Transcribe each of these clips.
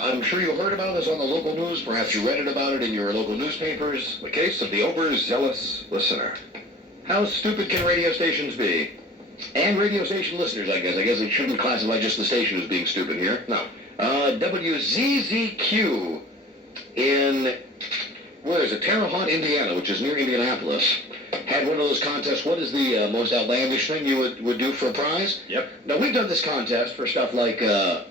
I'm sure you heard about this on the local news. Perhaps you read about it in your local newspapers. The case of the overzealous listener. How stupid can radio stations be? And radio station listeners, I guess. I guess I shouldn't classify just the station as being stupid here. No. WZZQ in, where is it? Terre Haute, Indiana, which is near Indianapolis, had one of those contests. What is the most outlandish thing you would do for a prize? Yep. Now, we've done this contest for stuff like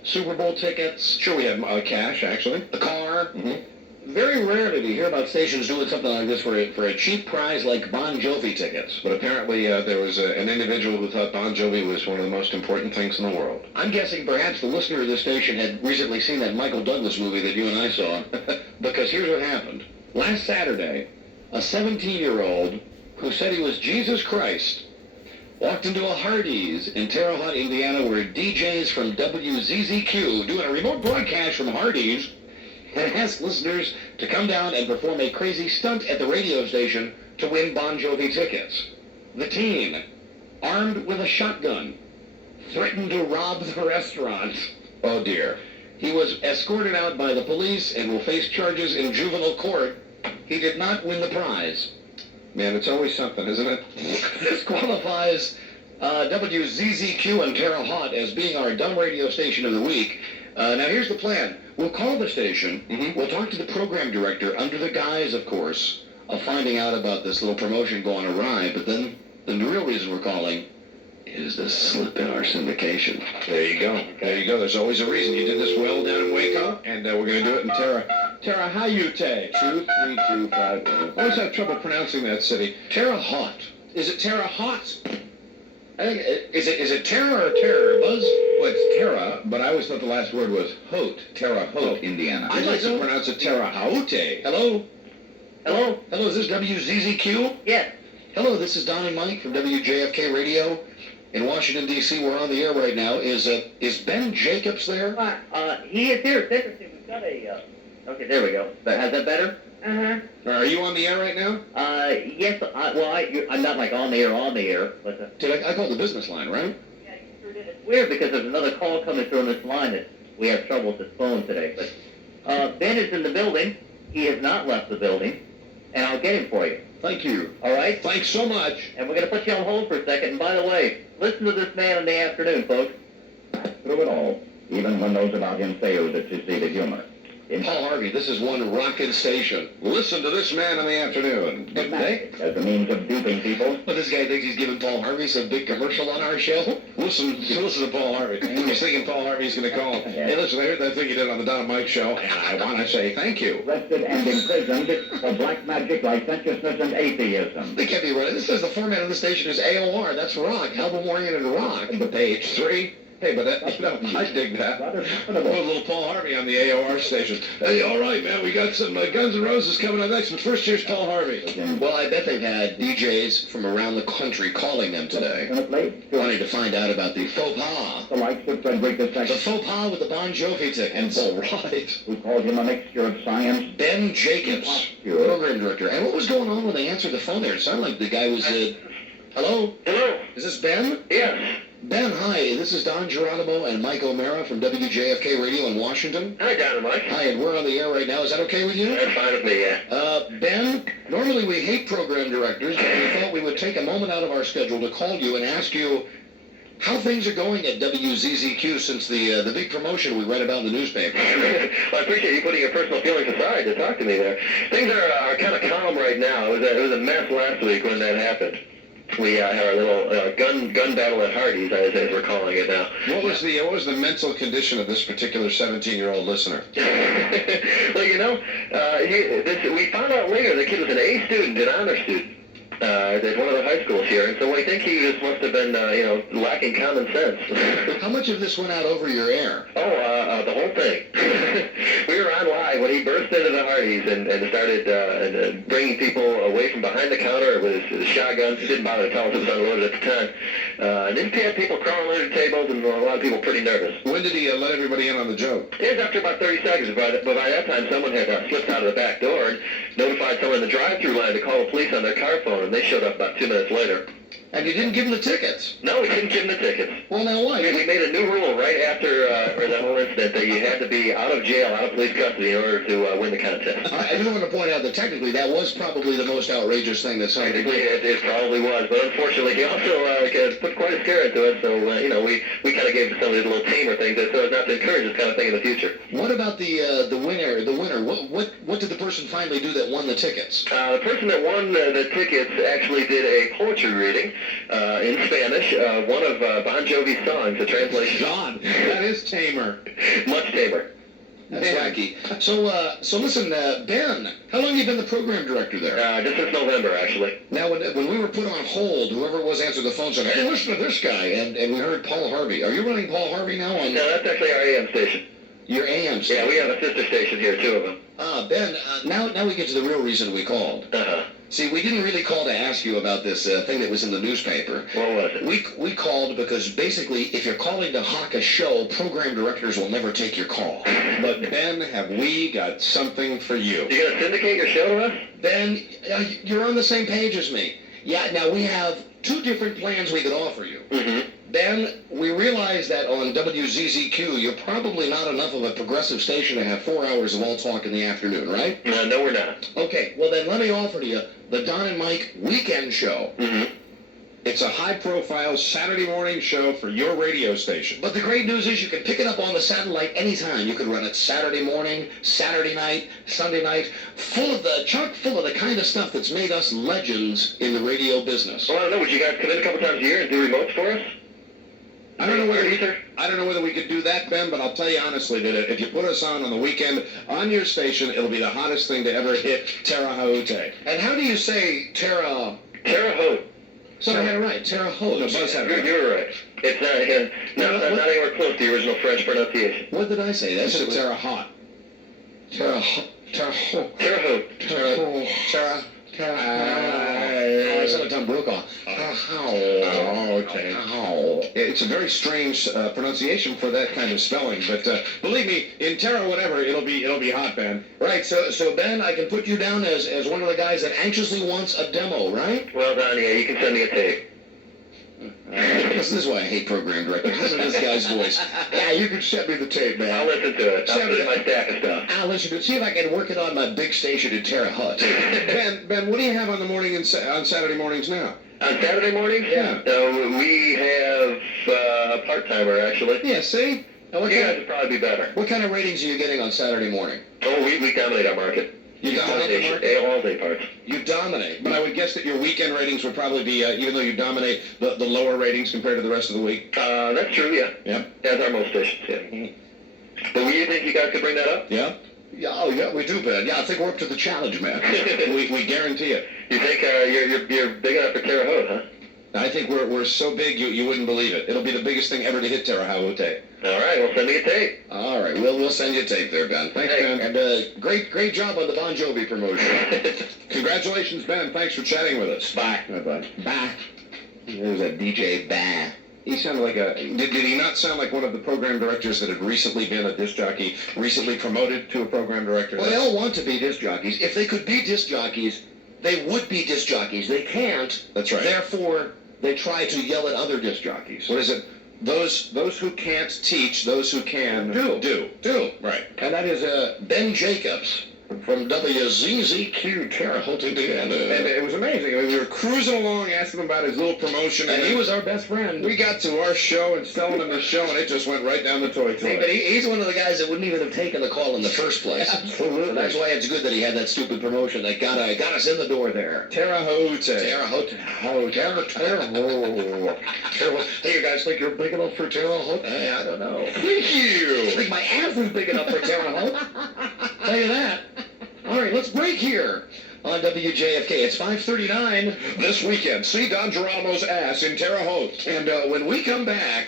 Super Bowl tickets. Sure, we have cash, actually. The car. Mm-hmm. Very rarely do you hear about stations doing something like this for a cheap prize like Bon Jovi tickets. But apparently there was an individual who thought Bon Jovi was one of the most important things in the world. I'm guessing perhaps the listener of this station had recently seen that Michael Douglas movie that you and I saw. Because here's what happened. Last Saturday, a 17-year-old who said he was Jesus Christ walked into a Hardee's in Terre Haute, Indiana, where DJs from WZZQ, doing a remote broadcast from Hardee's, and asked listeners to come down and perform a crazy stunt at the radio station to win Bon Jovi tickets. The teen, armed with a shotgun, threatened to rob the restaurant. Oh, dear. He was escorted out by the police and will face charges in juvenile court. He did not win the prize. Man, it's always something, isn't it? This qualifies WZZQ and Terre Haute as being our dumb radio station of the week. Now, here's the plan. We'll call the station. Mm-hmm. We'll talk to the program director under the guise, of course, of finding out about this little promotion going awry. But then the real reason we're calling is the slip in our syndication. There you go. There you go. There's always a reason. You did this well down in Waco, and we're going to do it in Terre Haute. 23250. I always have trouble pronouncing that city. Terre Haute. Is it Terre Haute? I think is it Terra or Terror, Buzz? Well, it's Terra, but I always thought the last word was Haute. Terre Haute, Indiana. I'd I'd like like to to pronounce it Terre Haute. Hello? Hello? Hello, is this WZZQ? Yes. Hello, this is Don and Mike from WJFK Radio in Washington, D.C. We're on the air right now. Is Ben Jacobs there? He is here. It's interesting. We've got a... Okay, there we go. Is that better? Uh-huh. Are you on the air right now? Yes. I'm not like on the air, but... I called the business line, right? Yeah, you sure did. It's weird because there's another call coming through on this line that we have trouble with this phone today. But Ben is in the building. He has not left the building. And I'll get him for you. Thank you. All right? Thanks so much. And we're going to put you on hold for a second. And by the way, listen to this man in the afternoon, folks. Through it all, even when those about him failed to see the humor. Paul Harvey, this is one rockin' station. Listen to this man in the afternoon. Good day. As a means of duping people. But this guy thinks he's giving Paul Harvey some big commercial on our show? Listen to Paul Harvey. He's thinking Paul Harvey's going to call him. Hey, listen, I heard that thing you did on the Don and Mike show, and I want to say thank you. Arrested and imprisoned for black magic, licentiousness, and atheism. They can't be right. This says the format of the station is AOR. That's rock. Album-oriented rock. Page 3. Hey, but that, I dig that. Rather Put a comfortable. little Paul Harvey on the AOR station. Hey, all right, man, we got some Guns N' Roses coming up next, but first here's Paul Harvey. Well, I bet they've had DJs from around the country calling them today, wanting to find out about the faux pas. The likes of Frederick The II, faux pas with the Bon Jovi tickets. All right. who called him a mixture of science. Ben Jacobs, program director. And what was going on when they answered the phone there? It sounded like the guy was, hello? Hello? Is this Ben? Yes. Ben, hi. This is Don Geronimo and Mike O'Mara from WJFK Radio in Washington. Hi, Don and Mike. Hi, and we're on the air right now. Is that okay with you? That's fine with me, yeah. Ben, normally we hate program directors, but we thought we would take a moment out of our schedule to call you and ask you how things are going at WZZQ since the big promotion we read about in the newspaper. Well, I appreciate you putting your personal feelings aside to talk to me there. Things are kind of calm right now. It was a mess last week when that happened. We had our little gun battle at Hardee's, as we're calling it now. What was the mental condition of this particular 17-year-old listener? Well, we found out later the kid was an A student, an honor student. At one of the high schools here, and so I think he just must have been, lacking common sense. How much of this went out over your air? Oh, the whole thing. We were on live when he burst into the Hardee's and started bringing people away from behind the counter with his shotgun. He didn't bother to tell us it was unloaded at the time. And then he had people crawling under tables and a lot of people pretty nervous. When did he let everybody in on the joke? It was after about 30 seconds, but by that time someone had slipped out of the back door and notified someone in the drive-thru line to call the police on their car phone, and they showed up about 2 minutes later. And you didn't give him the tickets. No, we couldn't give him the tickets. Well, now why? We made a new rule right after that whole incident that you had to be out of jail, out of police custody in order to win the contest. I do want to point out that technically that was probably the most outrageous thing that somebody did. It probably was, but unfortunately he also put quite a scare into it, so, we kind of gave somebody a little tamer thing so as not to encourage this kind of thing in the future. What about the winner? What did the person finally do that won the tickets? The person that won the tickets actually did a poetry reading in Spanish of one of Bon Jovi's songs, a translation. God, that is tamer. Much tamer. That's wacky. So listen, Ben, how long have you been the program director there? Just since November, actually. Now, when we were put on hold, whoever it was answered the phone said, "Hey, listen to this guy," and we heard Paul Harvey. Are you running Paul Harvey now on No, that's actually our AM station. your AM station? Yeah, we have a sister station here, two of them. Ben, now we get to the real reason we called. Uh-huh. See, we didn't really call to ask you about this thing that was in the newspaper. What was it? We called because basically, if you're calling to hawk a show, program directors will never take your call. But Ben, have we got something for you? You gonna syndicate your show to us? Ben, you're on the same page as me. Yeah, now we have two different plans we could offer you. Mm-hmm. Ben, we realize that on WZZQ, you're probably not enough of a progressive station to have 4 hours of all talk in the afternoon, right? No, we're not. Okay, well then let me offer to you the Don and Mike Weekend Show. Mm-hmm. It's a high-profile Saturday morning show for your radio station. But the great news is you can pick it up on the satellite anytime. You can run it Saturday morning, Saturday night, Sunday night, chock full of the kind of stuff that's made us legends in the radio business. Well, I don't know. Would you guys come in a couple times a year and do remotes for us? I don't know Either. whether we could do that, Ben, but I'll tell you honestly that if you put us on the weekend on your station, it'll be the hottest thing to ever hit Terre Haute. And how do you say Terre? Terre Haute. So I had it right, Terre Haute. No, Buzz had it right. You're right. It's not anywhere close to the original French pronunciation. What did I say? That's That's Terre Haute. Terre Haute. Terre Haute. I said it Tom Brokaw. Okay. It's a very strange pronunciation for that kind of spelling, but believe me, in Terra whatever, it'll be hot, Ben. Right, so Ben, I can put you down as one of the guys that anxiously wants a demo, right? Well, Don, yeah, you can send me a tape. This is why I hate program directors. Listen to this guy's voice. Yeah, you can send me the tape, man. I'll listen to it. I'll Send put it me in my stack of stuff. I'll listen to it. See if I can work it on my big station in Terre Haute. Ben, what do you have on the morning on Saturday mornings now? On Saturday morning? Yeah. We have a part-timer, actually. Yeah, see? Now, You guys would probably be better. what kind of ratings are you getting on Saturday morning? Oh, we dominate our market. You dominate the market? All day parts. You dominate. But I would guess that your weekend ratings would probably be, even though you dominate, the lower ratings compared to the rest of the week. That's true, yeah. Yep. As are most stations, yeah. But you think you guys could bring that up? Yeah. Yeah, oh, yeah, we do, Ben. Yeah, I think we're up to the challenge, man. we guarantee it. You think you're big enough for Terre Haute, huh? I think we're so big you wouldn't believe it. It'll be the biggest thing ever to hit Terre Haute. All right, well, send me a tape. All right, we'll send you a tape there, Ben. Thanks, Hey. Ben. And great job on the Bon Jovi promotion. Congratulations, Ben. Thanks for chatting with us. Bye. Bye-bye. Bye. There's a DJ Bye. He sounded like did he not sound like one of the program directors that had recently been a disc jockey, recently promoted to a program director? Well, they all want to be disc jockeys. If they could be disc jockeys, they would be disc jockeys. They can't. That's right. Therefore, they try to yell at other disc jockeys. What is it? Those who can't teach, those who can do. Right. And that is Ben Jacobs from WZZQ Terre Haute, Indiana. And it was amazing. I mean, we were cruising along, asking him about his little promotion, And he was our best friend. We got to our show and selling him the show, and it just went right down the toy Hey, toilet. but he's one of the guys that wouldn't even have taken the call in the first place. Absolutely. And that's why it's good that he had that stupid promotion that got us in the door there. Terre Haute. Terre Haute. Oh, Terre Haute. Hey, you guys think you're big enough for Terre Haute? Hey, I don't know. Thank I you. think my ass is big enough for Terre Haute. Tell you that. All right, let's break here on WJFK. It's 5:39. This weekend, see Don Geronimo's ass in Terre Haute. And when we come back,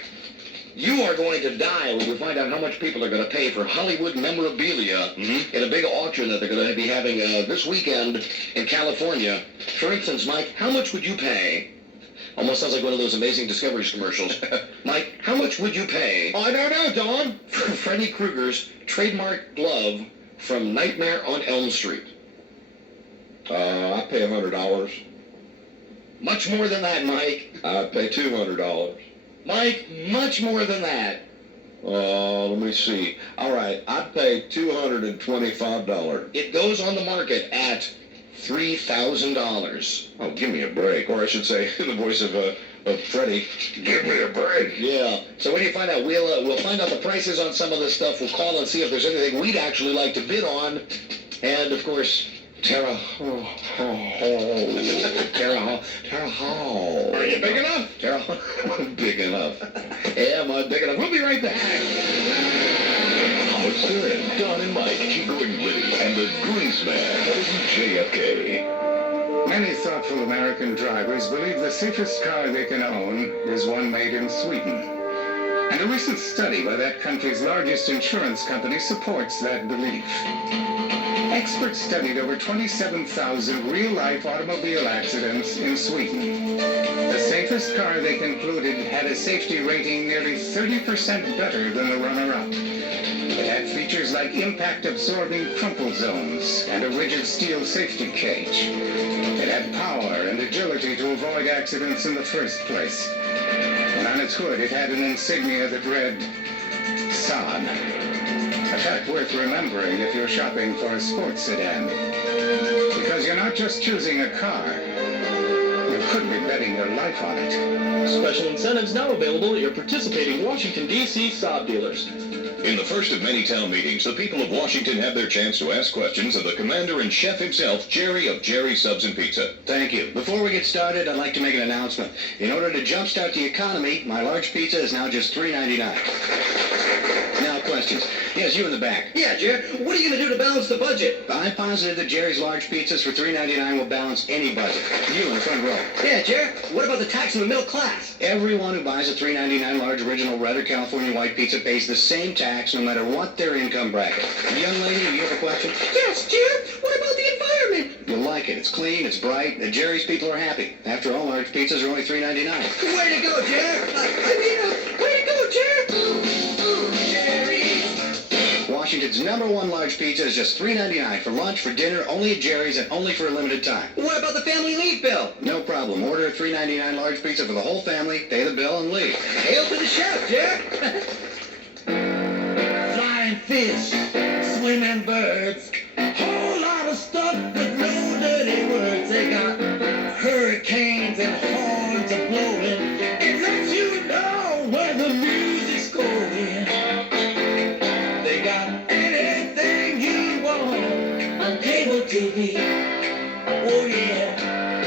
you are going to die when you find out how much people are going to pay for Hollywood memorabilia in a big auction that they're going to be having this weekend in California. For instance, Mike, how much would you pay? Almost sounds like one of those Amazing Discoveries commercials. Mike, how much would you pay I don't know, Don. for Freddy Krueger's trademark glove from Nightmare on Elm Street? I pay $100. Much more than that, Mike. I'd pay $200. Mike, much more than that. Let me see. All right, I'd pay $225. It goes on the market at $3,000. Oh, give me a break. Or I should say, in the voice of Freddie, give me a break. Yeah. So when you find out, we'll find out the prices on some of this stuff. We'll call and see if there's anything we'd actually like to bid on. And, of course, Tara Hall. Are you big enough? Tara Hall. Big enough. Yeah, I'm big enough. We'll be right back. Howard Stern, Don and Mike, Chico and Willie, and the Grease Man, JFK. Many thoughtful American drivers believe the safest car they can own is one made in Sweden. And a recent study by that country's largest insurance company supports that belief. Experts studied over 27,000 real-life automobile accidents in Sweden. The safest car, they concluded, had a safety rating nearly 30% better than the runner-up. It had features like impact-absorbing crumple zones and a rigid steel safety cage. It had power and agility to avoid accidents in the first place. And on its hood, it had an insignia that read, Saab. A fact worth remembering if you're shopping for a sports sedan. Because you're not just choosing a car, you could be betting your life on it. Special incentives now available at your participating Washington, D.C. Saab dealers. In the first of many town meetings, the people of Washington have their chance to ask questions of the commander and chef himself, Jerry of Jerry Subs and Pizza. Thank you. Before we get started, I'd like to make an announcement. In order to jumpstart the economy, my large pizza is now just $3.99. Now, questions. Yes, you in the back. Yeah, Jer, what are you going to do to balance the budget? I'm positive that Jerry's large pizzas for $3.99 will balance any budget. You in the front row. Yeah, Jer, what about the tax on the middle class? Everyone who buys a $3.99 large original red or California white pizza pays the same tax no matter what their income bracket. Young lady, you have a question? Yes, Jer, what about the environment? You'll like it. It's clean, it's bright, and Jerry's people are happy. After all, large pizzas are only $3.99. Way to go, Jer! Way to go, Jer! Washington's #1 large pizza is just $3.99 for lunch, for dinner, only at Jerry's, and only for a limited time. What about the family leave bill? No problem. Order a $3.99 large pizza for the whole family, pay the bill, and leave. Hail to the chef, Jer! Flying fish, swimming birds, whole lot of stuff with no dirty words. They got hurricanes and horns a-blowing. It lets you know where the music's going. They got anything you want on cable TV. Oh yeah.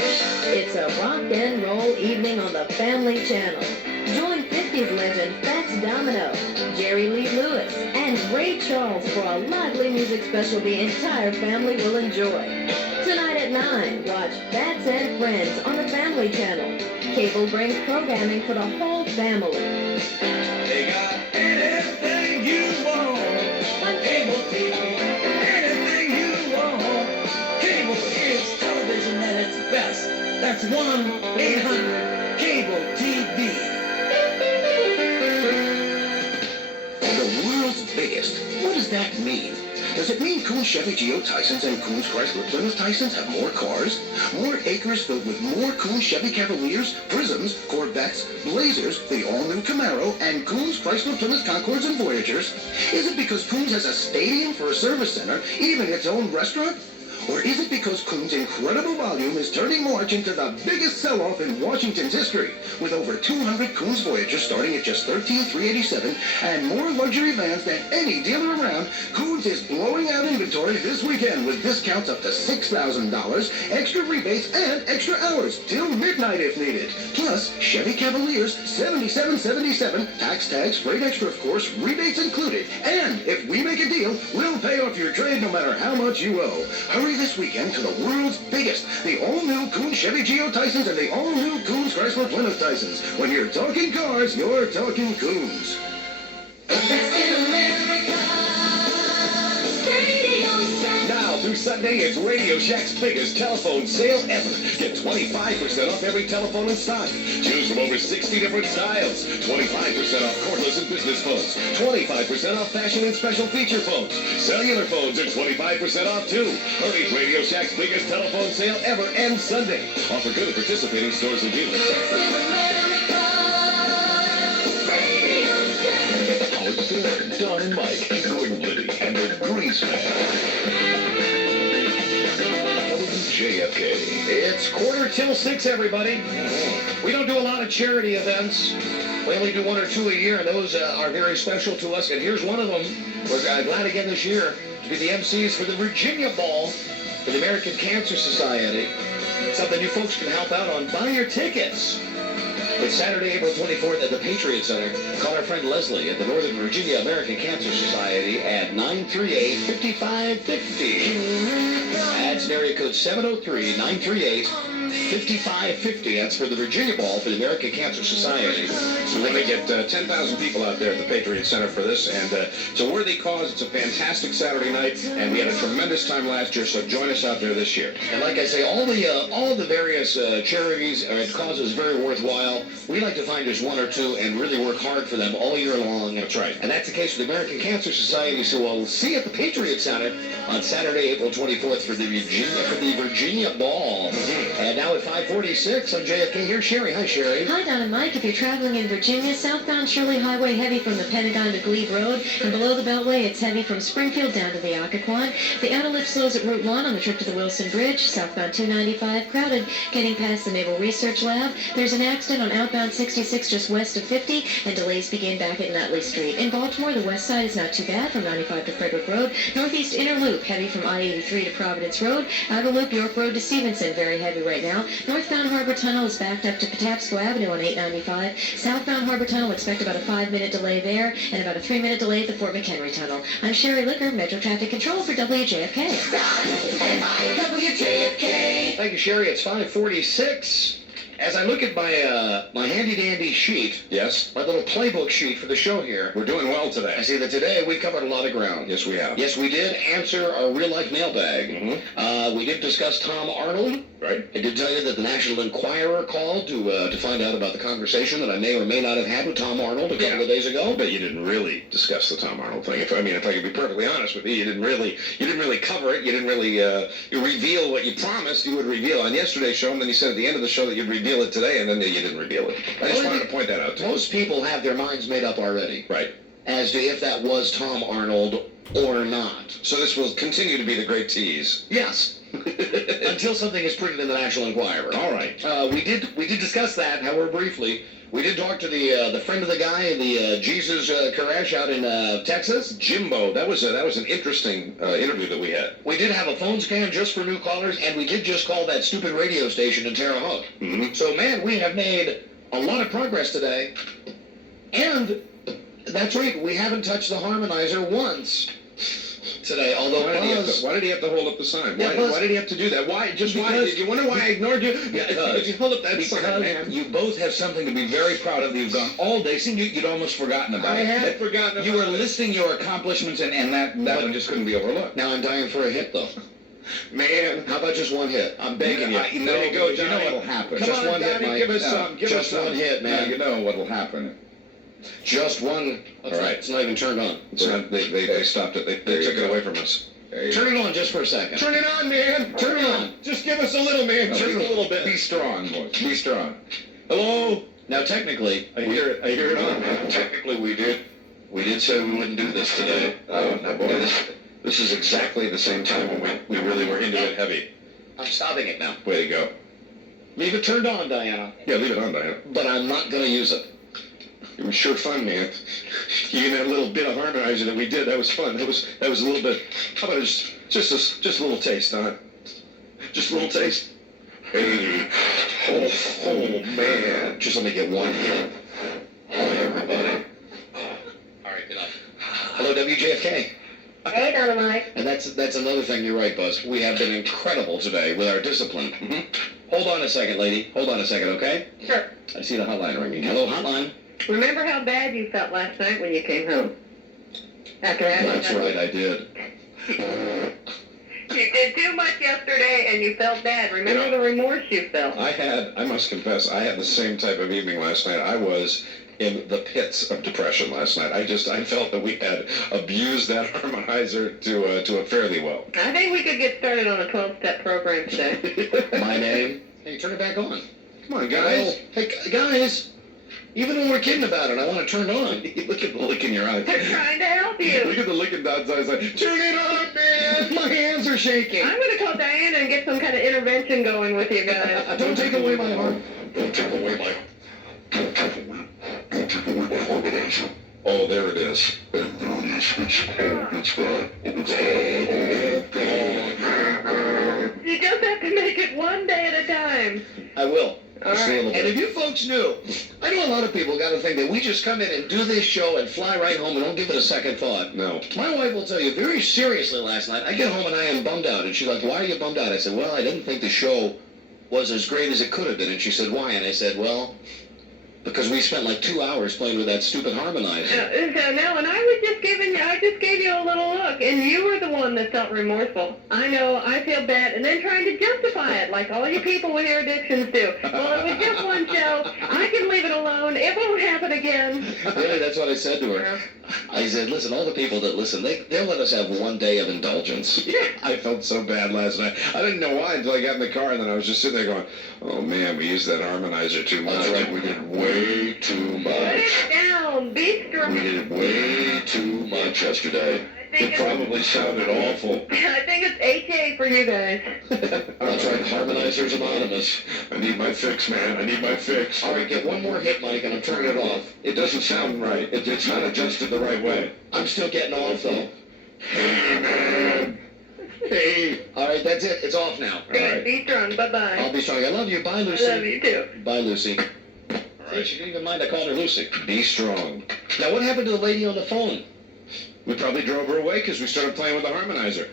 It's a rock and roll evening on the Family Channel. Join 50s legend Fats Domino, Jerry Lee Lewis, and Ray Charles for a lively music special the entire family will enjoy. Tonight at 9, watch Fats and Friends on the Family Channel. Cable brings programming for the whole family. They got anything you want on cable TV. Anything you want. Cable is television at its best. That's 1-800-CABLE-TV. The world's biggest. What does that mean? Does it mean Coons Chevy Geo Tysons and Coons Chrysler Plymouth Tysons have more cars? More acres filled with more Coons Chevy Cavaliers, Prisms, Corvettes, Blazers, the all-new Camaro, and Coons Chrysler Plymouth Concords and Voyagers? Is it because Coons has a stadium for a service center, even its own restaurant? Or is it because Coons' incredible volume is turning March into the biggest sell-off in Washington's history, with over 200 Coons Voyagers starting at just $13,387 and more luxury vans than any dealer around? Coons is blowing out inventory this weekend with discounts up to $6,000, extra rebates, and extra hours till midnight if needed. Plus, Chevy Cavaliers, $77.77, tax tags, freight extra of course, rebates included. And if we make a deal, we'll pay off your trade no matter how much you owe. Hurry this weekend to the world's biggest, the all-new Coons Chevy Geo Tysons and the all-new Coons Chrysler Plymouth Tysons. When you're talking cars, you're talking Coons. Now, through through Sunday, it's Radio Shack's biggest telephone sale ever. Get 25% off every telephone in stock. Choose from over 60 different styles. 25% off cordless and business phones. 25% off fashion and special feature phones. Cellular phones are 25% off too. Hurry, Radio Shack's biggest telephone sale ever ends Sunday. Offer good at participating stores and dealers. Howard Stern, Don and Mike, Gordon Liddy, and the Grease Man. WJFK. It's 6:45, everybody. We don't do a lot of charity events. We only do one or two a year, and those are very special to us. And here's one of them. We're glad again this year to be the MCs for the Virginia Ball for the American Cancer Society. Something you folks can help out on. Buy your tickets. It's Saturday, April 24th at the Patriot Center. Call our friend Leslie at the Northern Virginia American Cancer Society at 938-5550. That's area code 703-938-5550. That's for the Virginia Ball for the American Cancer Society. So we're going to get 10,000 people out there at the Patriot Center for this, and it's a worthy cause. It's a fantastic Saturday night, and we had a tremendous time last year, so join us out there this year. And like I say, all of the various charities and causes very worthwhile. We like to find just one or two and really work hard for them all year long. That's right. And that's the case with the American Cancer Society. So we'll see you at the Patriot Center on Saturday, April 24th for the Virginia Ball. And now at 5:46 on JFK, here's Sherry. Hi, Sherry. Hi, Don and Mike. If you're traveling in Virginia, southbound Shirley Highway heavy from the Pentagon to Glebe Road, and below the Beltway, it's heavy from Springfield down to the Occoquan. The outer lift slows at Route 1 on the trip to the Wilson Bridge. Southbound 295 crowded, getting past the Naval Research Lab. There's an accident on outbound 66 just west of 50, and delays begin back at Nutley Street. In Baltimore, the west side is not too bad from 95 to Frederick Road. Northeast inner loop heavy from I-83 to Providence Road. Outer loop York Road to Stevenson, very heavy right now. Northbound Harbor Tunnel is backed up to Patapsco Avenue on 895. Southbound Harbor Tunnel, expect about a 5-minute delay there, and about a 3-minute delay at the Fort McHenry Tunnel. I'm Sherry Licker, Metro Traffic Control for WJFK. WJFK. Thank you, Sherry. It's 5:46. As I look at my handy-dandy sheet, Yes, my little playbook sheet for the show here, we're doing well I today. see that today we covered a lot of ground. Yes, we have. Yes, we did answer our real-life mailbag. We did discuss Tom Arnold. Right. I did tell you that the National Enquirer called to find out about the conversation that I may or may not have had with Tom Arnold a couple of days ago. But you didn't really discuss the Tom Arnold thing. If I could be perfectly honest with you, you didn't really cover it. You didn't really you reveal what you promised you would reveal on yesterday's show, and then you said at the end of the show that you'd reveal it today, and then you didn't reveal it. I just wanted to point that out to you. Most people have their minds made up already Right. as to if that was Tom Arnold or not. So this will continue to be the great tease. Yes. Until something is printed in the National Enquirer. All right. We did discuss that, however, briefly. We did talk to the friend of the guy, the Jesus Koresh out in Texas. Jimbo, that was an interesting interview that we had. We did have a phone scan just for new callers, and we did just call that stupid radio station in Terre Haute. So, man, we have made a lot of progress today. And that's right, we haven't touched the harmonizer once today, although Why did he have to hold up the sign? Why did he have to do that? Why? Did you wonder why I ignored you? If you hold up that sign, man. You both have something to be very proud of. You've gone all day. See, you'd almost forgotten about it. I had forgotten about You were it. listing your accomplishments, and that one just couldn't be overlooked. Now I'm dying for a hit, though. Man, How about just one hit? I'm begging you. there you go, You know Johnny. what'll happen. Come Just on, one hit, Johnny, Mike. give us No, some. Give us just some. one hit, Now man. you know what'll happen. Just one. All right. It's not even turned on. It's not, they stopped it. They took it away from us. Turn it on just for a second. Turn it on, man. Turn it on. Just give us a little, man. Just a little bit. Be strong, boys. Be strong. Hello. Now, technically, I hear it on, man. technically we did say we wouldn't do this today. Oh, boy. This is exactly the same time when We really were into it heavy. I'm stopping it now. Way to go. Leave it turned on, Diana. Yeah, leave it on, Diana. But I'm not going to use it. It was sure fun, man. Even that little bit of harmonizer that we did, that was fun. That was a little bit. How about just a little taste, huh? Just a little taste. Hey, oh man! Just let me get one hit. Hi, everybody. All right, enough. Hello, WJFK. Hey, Dynamite. And that's another thing. You're right, Buzz. We have been incredible today with our discipline. Hold on a second, lady. Hold on a second, okay? Sure. I see the hotline ringing. Hello, hotline. Remember how bad you felt last night when you came home? After having That's right, I did. You You did too much yesterday and you felt bad. Remember the remorse you felt. I must confess, I had the same type of evening last night. I was in the pits of depression last night. I felt that we had abused that harmonizer to a fairly well. I think we could get started on a 12-step program today. My name? Hey, turn it back on. Come on, guys. Hey, guys. Even when we're kidding about it, I want to turn it on. Look at the look in your eyes. We're trying to help you. Look at the look in Don's eyes like, turn it on, man! My hands are shaking. I'm going to call Diana and get some kind of intervention going with you guys. Don't take away my heart. Don't take away my... Oh, there it is. You just have to make it one day at a time. I will. All Just a right. little bit. And if you folks knew, I know a lot of people got to think that we just come in and do this show and fly right home and don't give it a second thought. No. My wife will tell you very seriously last night, I get home and I am bummed out. And she's like, why are you bummed out? I said, well, I didn't think the show was as great as it could have been. And she said, why? And I said, well, because we spent like 2 hours playing with that stupid harmonizer. So now, and I just gave you a little look, and you were the one that felt remorseful. I know, I feel bad, and then trying to justify it, like all you people with your addictions do. Well, it was just one show. I can leave it alone. It won't happen again. Really, that's what I said to her. I said, listen, all the people that listen, they'll let us have one day of indulgence. I felt so bad last night. I didn't know why until I got in the car, and then I was just sitting there going, oh, man, we used that harmonizer too much. That's right. We did way too Put much. it down. Be strong. We did way too much yesterday. It probably sounded awful. I think it's HA for you guys. That's right, Harmonizers Anonymous. I need my fix, man. I need my fix. All right, get one more hit, Mike, and I'm turning it off. It doesn't sound right. It's not adjusted the right way. I'm still getting off, though. Hey, man. Hey. All right, that's it. It's off now. Good. All right. Be strong. Bye-bye. I'll be strong. I love you. Bye, I Lucy. love you, too. Bye, Lucy. See, she didn't even mind I called her Lucy. Be strong. Now, what happened to the lady on the phone? We probably drove her away because we started playing with the harmonizer.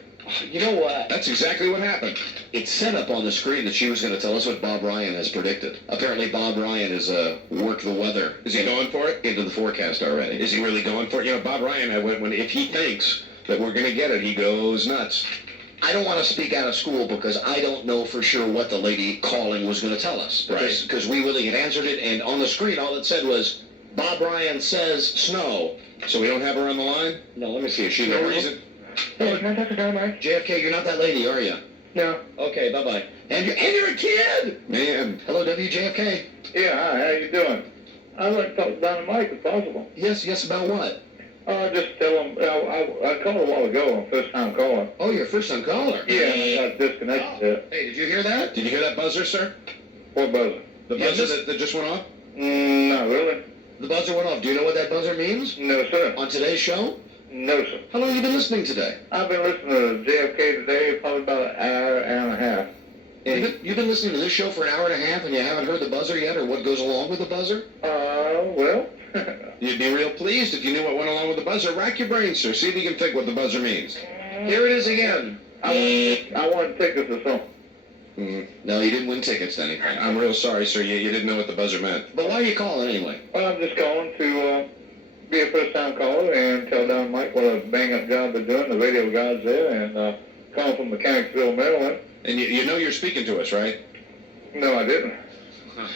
You know what? That's exactly what happened. It said up on the screen that she was going to tell us what Bob Ryan has predicted. Apparently, Bob Ryan has worked the weather. Is he going for it? Into the forecast already. Is he really going for it? You know, Bob Ryan, if he thinks that we're going to get it, he goes nuts. I don't want to speak out of school because I don't know for sure what the lady calling was going to tell us. Because we really had answered it, and on the screen all it said was, Bob Ryan says snow. So we don't have her on the line? No, let me see. Is she No there? reason. Hey, can I talk to Don, Mike? JFK, you're not that lady, are you? No. Okay, bye-bye. And you're a kid! Man. Hello, WJFK. Yeah, hi, how you doing? I'd like to talk to Don and Mike if possible. Yes, about what? Just tell them, I called a while ago, I'm first time calling. Oh, you're a first-time caller. Yeah, I got disconnected. Hey, did you hear that? Did you hear that buzzer, sir? What buzzer? The Yeah, buzzer that just went off? Not really. The buzzer went off. Do you know what that buzzer means? No, sir. On today's show? No, sir. How long have you been listening today? I've been listening to JFK today probably about an hour and a half. You've been listening to this show for an hour and a half and you haven't heard the buzzer yet or what goes along with the buzzer? Well... You'd be real pleased if you knew what went along with the buzzer. Rack your brains, sir. See if you can think what the buzzer means. Here it is again. I want tickets or something. No, you didn't win tickets to anything. I'm real sorry, sir. You didn't know what the buzzer meant. But why are you calling anyway? Well, I'm just calling to be a first-time caller and tell Don and Mike what a bang-up job they're doing. The radio gods there, and calling from Mechanicsville, Maryland. And you know you're speaking to us, right? No, I didn't.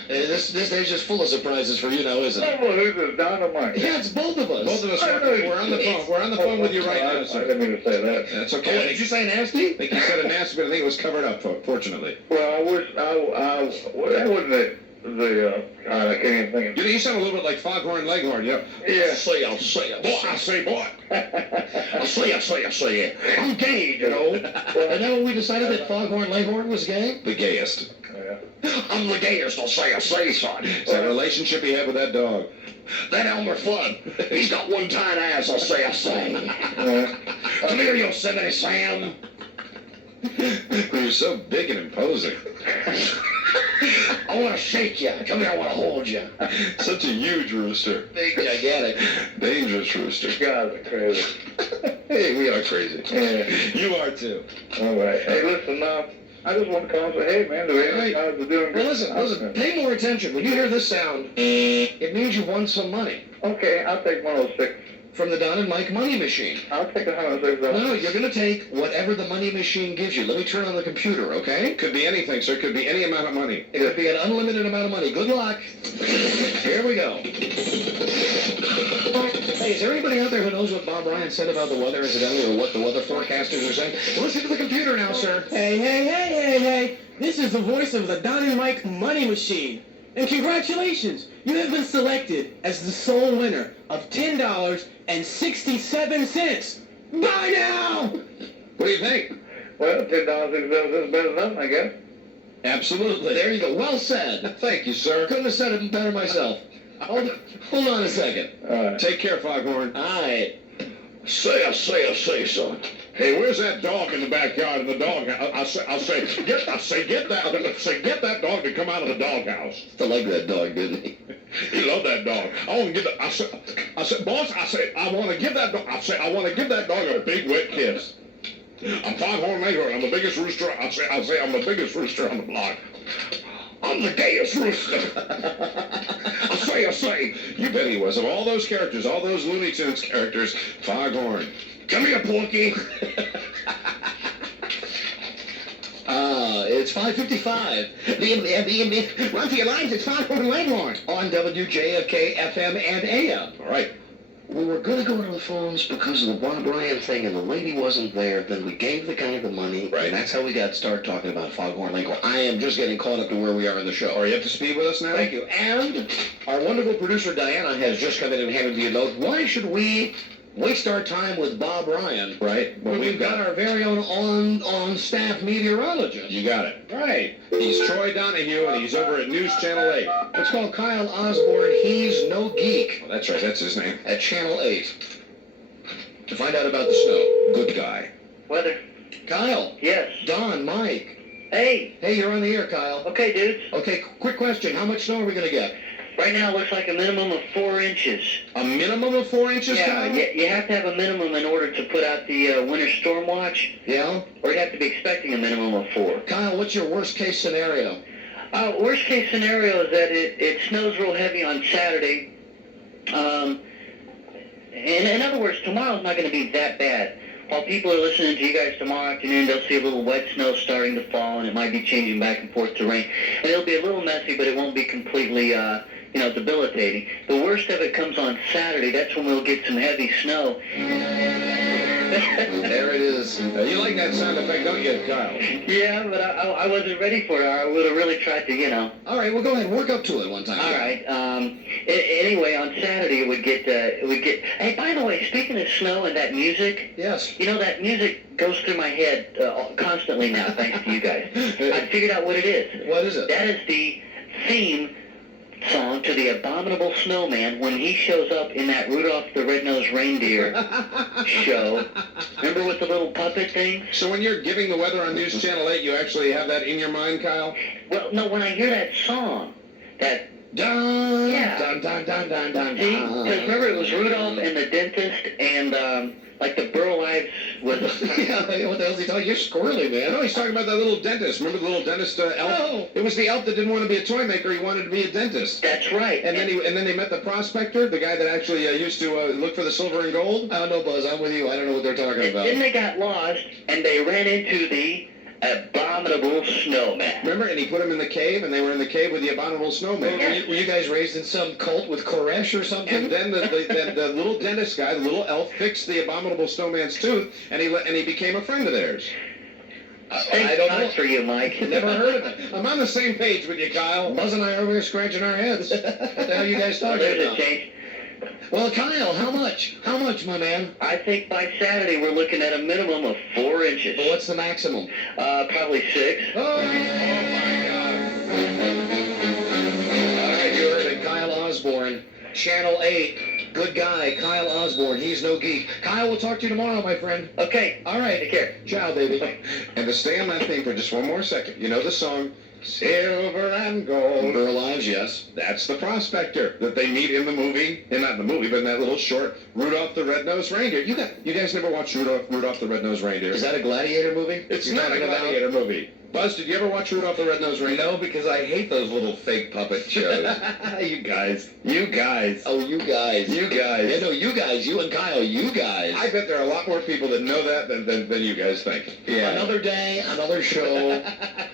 This day's just full of surprises for you now, isn't it? Oh, well, who's this, Don or Mike? Yeah, it's both of us. Both of us. We're on the phone. We're on the phone with you right now, I sir. didn't mean to say that. That's Oh, okay. did you say nasty? I think you said a nasty, but I think it was covered up, fortunately. Well, I wish well, that wasn't God, I can't even think of it. You sound a little bit like Foghorn Leghorn, yeah. Yeah. I'll say, boy. I'll say. I'm gay, you know. And then when we decided that Foghorn Leghorn was gay? The gayest. I'm the gayest, I'll say, son. It's that relationship he had with that dog. That Elmer Fudd, he's got one tight ass, I'll say. Come here, Yosemite Sam. You're so big and imposing. I want to shake you. Come here, I want to hold you. Such a huge rooster. Big, gigantic. Dangerous rooster. God, they're crazy. Hey, we are crazy. Yeah. You are too. All right. Hey, listen, I just want to call and say, hey, man, the radio guys are doing good. Well, listen, pay more attention. When you hear this sound, it means you won some money. Okay, I'll take one of those from the Don and Mike Money Machine. I'll take $106. No, you're going to take whatever the money machine gives you. Let me turn on the computer, okay? Could be anything, sir. Could be any amount of money. It could be an unlimited amount of money. Good luck. Here we go. Hey, is there anybody out there who knows what Bob Ryan said about the weather, incidentally, or what the weather forecasters are saying? Listen to the computer now, sir. Hey. This is the voice of the Don and Mike Money Machine. And congratulations, you have been selected as the sole winner of $10.67. Buy now! What do you think? Well, $10.67 is better than nothing, I guess. Absolutely. There you go. Well said. Thank you, sir. Couldn't have said it better myself. Hold on a second. Take care, Foghorn. All right. Say, son. Hey, where's that dog in the backyard? In the dog, I'll say, get that dog to come out of the doghouse. I like that dog, didn't he? He loved that dog. I want to give that. I said, boss. I want to give that dog. I want to give that dog a big wet kiss. I'm Foghorn Leghorn. I'm the biggest rooster. I say, I'm the biggest rooster on the block. I'm the gayest rooster. I say. You bet he was. Of all those characters, all those Looney Tunes characters, Foghorn. Come here, Porky. It's 5:55. Run for your lives. It's Foghorn Leghorn on WJFK FM and AM. All right. We were going to go to the phones because of the Bob Ryan thing, and the lady wasn't there. Then we gave the guy the money, Right. and that's how we got started talking about Foghorn Leghorn. I am just getting caught up to where we are in the show. Are you up to speed with us now? Thank you. And our wonderful producer, Diana, has just come in and handed me a note. Why should we waste our time with Bob Ryan, Right. when we've got our very own on-staff meteorologist? You got it. Right. He's Troy Donahue, and he's over at News Channel 8. It's called Kyle Osborne. He's no geek Oh, that's right. That's his name. at Channel 8 to find out about the snow. Good guy. Weather. Kyle. Yes. Don, Mike. Hey. Hey, you're on the air, Kyle. Okay, dudes. Okay, quick question. How much snow are we going to get? Right now it looks like a minimum of 4 inches. A minimum of 4 inches, Yeah, Kyle? you have to have a minimum in order to put out the winter storm watch, Yeah? or you have to be expecting a minimum of 4. Kyle, what's your worst case scenario? Worst case scenario is that it snows real heavy on Saturday. In other words, tomorrow's not going to be that bad. While people are listening to you guys tomorrow afternoon, they'll see a little wet snow starting to fall, and it might be changing back and forth to rain. And it'll be a little messy, but it won't be completely, debilitating. The worst of it comes on Saturday. That's when we'll get some heavy snow. There it is. You like that sound effect, don't you, Kyle? Yeah, but I wasn't ready for it. I would have really tried to, All right, well, go ahead. Work up to it one time. All right. Anyway, on Saturday it would get. Hey, by the way, speaking of snow and that music, Yes. that music goes through my head constantly now, thanks to you guys. I figured out what it is. What is it? That is the theme song to the Abominable Snowman when he shows up in that Rudolph the Red-Nosed Reindeer show. Remember with the little puppet thing? So when you're giving the weather on News Channel 8, you actually have that in your mind, Kyle? Well, no, when I hear that song, that Dun, Yeah. dun, dun, dun, dun, dun, See, dun. because remember it was Rudolph and the dentist and the Burl Ives was. Yeah, what the hell's he talking? You're squirrely, man. No, he's talking about that little dentist. Remember the little dentist elf? No. It was the elf that didn't want to be a toy maker. He wanted to be a dentist. That's right. And then they met the prospector, the guy that actually used to look for the silver and gold. I don't know, Buzz. I'm with you. I don't know what they're talking And about. then they got lost and they ran into the Abominable Snowman. Remember? And he put him in the cave, and they were in the cave with the abominable snowman. Were you guys raised in some cult with Koresh or something? And then the little dentist guy, the little elf, fixed the abominable snowman's tooth, and he became a friend of theirs. Thank God for you, Mike. Never heard of it. I'm on the same page with you, Kyle. Buzz and I are over here scratching our heads. What the hell are you guys talking There's a about? change. Well, Kyle, how much? How much, my man? I think by Saturday we're looking at a minimum of 4 inches. Well, what's the maximum? Probably 6. Oh, my God. All right, you heard it. Kyle Osborne, Channel 8. Good guy, Kyle Osborne. He's no geek. Kyle, we'll talk to you tomorrow, my friend. Okay. All right. Take care. Ciao, baby. And to stay on that theme for just one more second, you know the song, Silver and gold. Burl Ives, yes. That's the prospector that they meet in the movie, and not in the movie, but in that little short Rudolph the Red-Nosed Reindeer. You guys never watched Rudolph the Red-Nosed Reindeer? Is that a gladiator movie? It's You're not a talking about? gladiator movie. Buzz, did you ever watch Rudolph the Red-Nosed Reindeer? No, because I hate those little fake puppet shows. You guys. Oh, you guys. You guys. Yeah, no, you guys. You and Kyle, you guys. I bet there are a lot more people that know that than you guys think. Yeah. Another day, another show,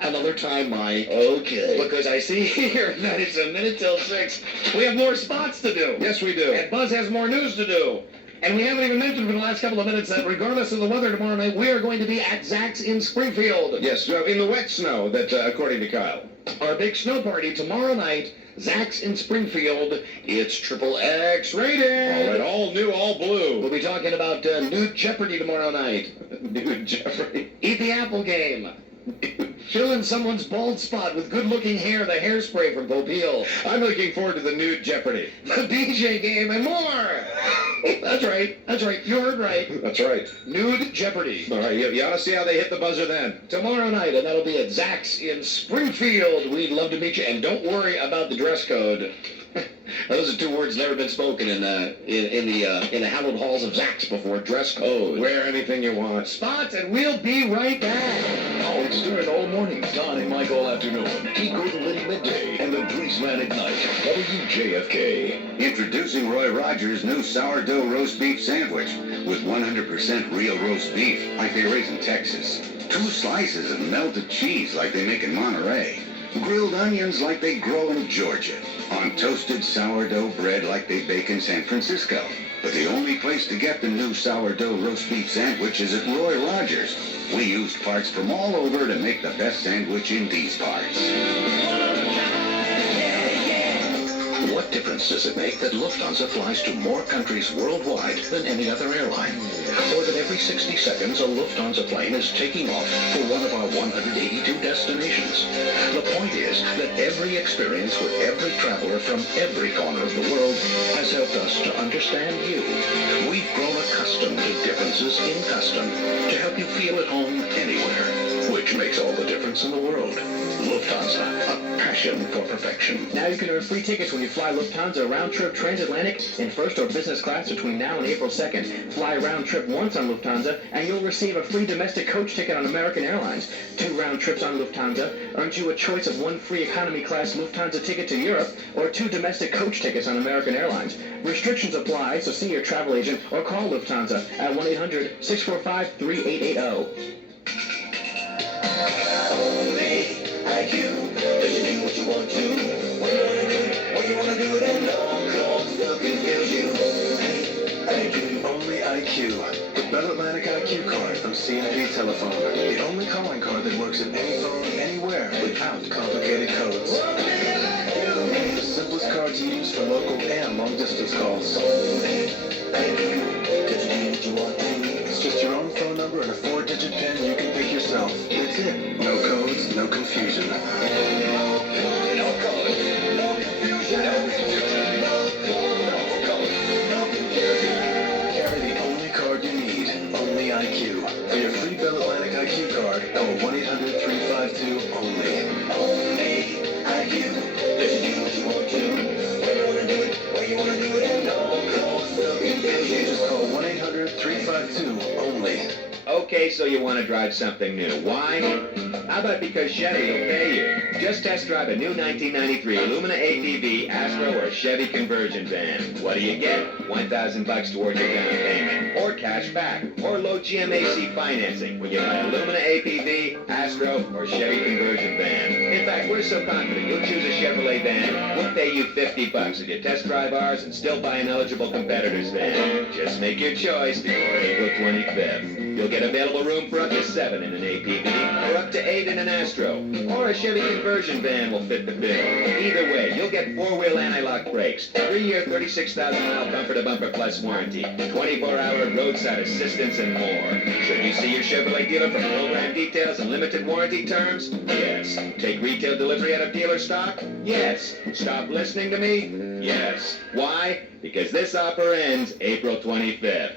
another time, Mike. Okay. Because I see here that it's a minute till 6. We have more spots to do. Yes, we do. And Buzz has more news to do. And we haven't even mentioned for the last couple of minutes that regardless of the weather tomorrow night, we are going to be at Zach's in Springfield. Yes, in the wet snow, that according to Kyle. Our big snow party tomorrow night, Zach's in Springfield. It's triple X rated. All right, all new, all blue. We'll be talking about Nude Jeopardy tomorrow night. Nude Jeopardy. Eat the Apple game. Fill in someone's bald spot with good-looking hair, the hairspray from Popeil. I'm looking forward to the Nude Jeopardy. The DJ game and more. That's right. You heard right. That's right. Nude Jeopardy. All right, you ought to see how they hit the buzzer then. Tomorrow night, and that'll be at Zach's in Springfield. We'd love to meet you, and don't worry about the dress code. Those are two words never been spoken in the hallowed halls of Zach's before. Dress code. Wear anything you want. Spots, and we'll be right back. Oh, it's during all morning, Don and Mike all afternoon, Kiko and Liddy midday, and the Grease Man at night. WJFK. Introducing Roy Rogers' new sourdough roast beef sandwich with 100% real roast beef like they raise in Texas. 2 slices of melted cheese like they make in Monterey. Grilled onions like they grow in Georgia. On toasted sourdough bread like they bake in San Francisco. But the only place to get the new sourdough roast beef sandwich is at Roy Rogers. We used parts from all over to make the best sandwich in these parts. What difference does it make that Lufthansa flies to more countries worldwide than any other airline? Or that every 60 seconds a Lufthansa plane is taking off for one of our 182 destinations? The point is that every experience with every traveler from every corner of the world has helped us to understand you. We've grown accustomed to differences in custom to help you feel at home anywhere, which makes all the difference in the world. Lufthansa, a passion for perfection. Now you can earn free tickets when you fly Lufthansa round-trip transatlantic in first or business class between now and April 2nd. Fly round-trip once on Lufthansa, and you'll receive a free domestic coach ticket on American Airlines. 2 round trips on Lufthansa earns you a choice of 1 free economy class Lufthansa ticket to Europe or 2 domestic coach tickets on American Airlines. Restrictions apply, so see your travel agent or call Lufthansa at 1-800-645-3880. IQ, does you do what you want to? When you wanna do it, and no cold still confuse you. IQ, only IQ. The Bell Atlantic IQ card from C&P Telephone. The only calling card that works in any phone, anywhere, without complicated codes. The simplest card to use for local and long distance calls. IQ, does you do what you want to? It's just your own phone number and a 4-digit PIN you can pick yourself. That's it. No codes, no confusion. No codes, no confusion. No confusion. No codes, no confusion. Carry the only card you need. Only IQ. For your free Bell Atlantic IQ card, call 1-800-352-ONLY. Only IQ. Does you do what you want to? When you wanna do it, where you wanna do it, and no codes, no confusion. Just call 1-800-352-ONLY. Okay, so you want to drive something new. Why? How about because Chevy will pay you? Just test drive a new 1993 Illumina ATV, Astro, or Chevy conversion van. What do you get? $1,000 towards your down payment, or cash back, or low GMAC financing when you buy a Illumina ATV, Astro, or Chevy conversion van. In fact, we're so confident you'll choose a Chevrolet van, we'll pay you $50 if you test drive ours and still buy an eligible competitor's van. Just make your choice before April 25th. You'll get available room for up to 7 in an ATV, or up to 8 in an Astro, or a Chevy conversion van will fit the bill. Either way, you'll get 4-wheel anti-lock brakes, 3-year 36,000-mile bumper-to-bumper plus warranty, 24-hour roadside assistance, and more. Should you see your Chevrolet dealer for program details and limited warranty terms? Yes. Take retail delivery out of dealer stock? Yes. Stop listening to me? Yes. Why? Because this offer ends April 25th.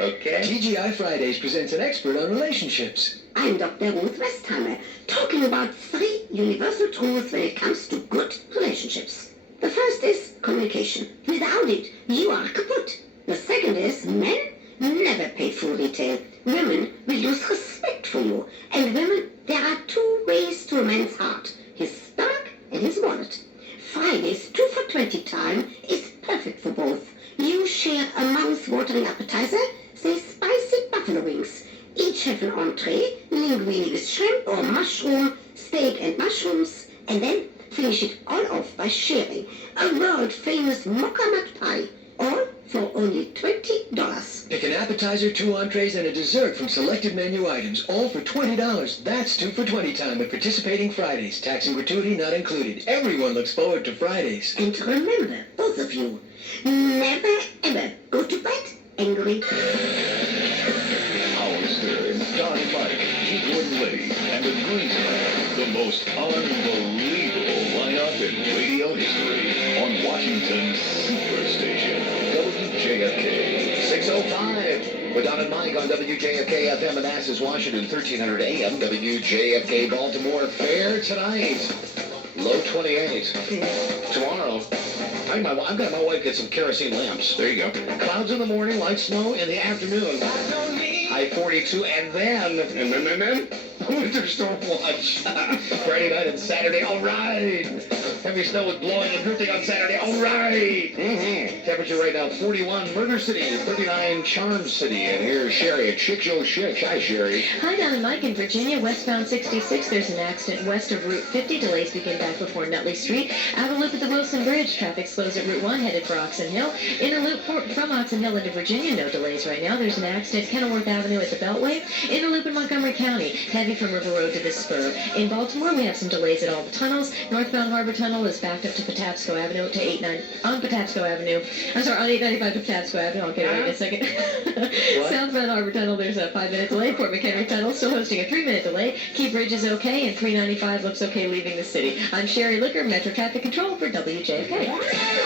Okay? TGI Fridays presents an expert on relationships. I'm Dr. Ruth Westheimer, talking about 3 universal truths when it comes to good relationships. The first is communication. Without it, you are kaput. The second is men never pay full retail. Women will lose respect for you. And women, there are two ways to a man's heart. His stomach and his wallet. Friday's 2 for 20 time is perfect for both. You share a mouth-watering appetizer, say spicy buffalo wings. Each have an entree, linguine with shrimp or mushroom, steak and mushrooms, and then finish it all off by sharing a world-famous mocha-nut pie, all for only $20. Pick an appetizer, 2 entrees, and a dessert from selected menu items, all for $20. That's 2 for 20 time at participating Fridays. Tax and gratuity not included. Everyone looks forward to Fridays. And remember, both of you, never ever go to bed angry. Howard Stern, Don Mike, G. Gordon Liddy, and the Greaser. The most unbelievable lineup in radio history on Washington's Superstation, WJFK. 6:05 with Don and Mike on WJFK FM Manassas, Washington, 1300 AM. WJFK Baltimore Fair tonight. Low 28. Tomorrow, I'm gonna have my wife get some kerosene lamps. There you go. Clouds in the morning, light snow in the afternoon. High 42, and then winter storm watch. Friday night and Saturday, all right. Heavy snow with blowing and drifting on Saturday, all right. Temperature right now, 41, Murder City, 39, Charm City. And here's Sherry at Chick Joe Chick. Hi, Sherry. Hi, Don and Mike in Virginia, westbound 66. There's an accident west of Route 50. Delays begin back before Nutley Street. Outer loop at the Wilson Bridge. Traffic slows at Route 1, headed for Oxon Hill. Inner loop from Oxon Hill into Virginia. No delays right now. There's an accident Kenilworth Avenue at the Beltway. Inner loop in Montgomery County. Heavy from River Road to the spur. In Baltimore, we have some delays at all the tunnels. Northbound Harbor Tunnel is backed up to Patapsco Avenue to 89 on Patapsco Avenue. I'm sorry, on 895 to Patapsco Avenue. I'll get it right in a second. Southbound Harbor Tunnel, there's a 5-minute delay. Fort McHenry Tunnel still hosting a 3-minute delay. Key Bridge is okay, and 395 looks okay leaving the city. I'm Sherry Licker, Metro Traffic Control for WJFK.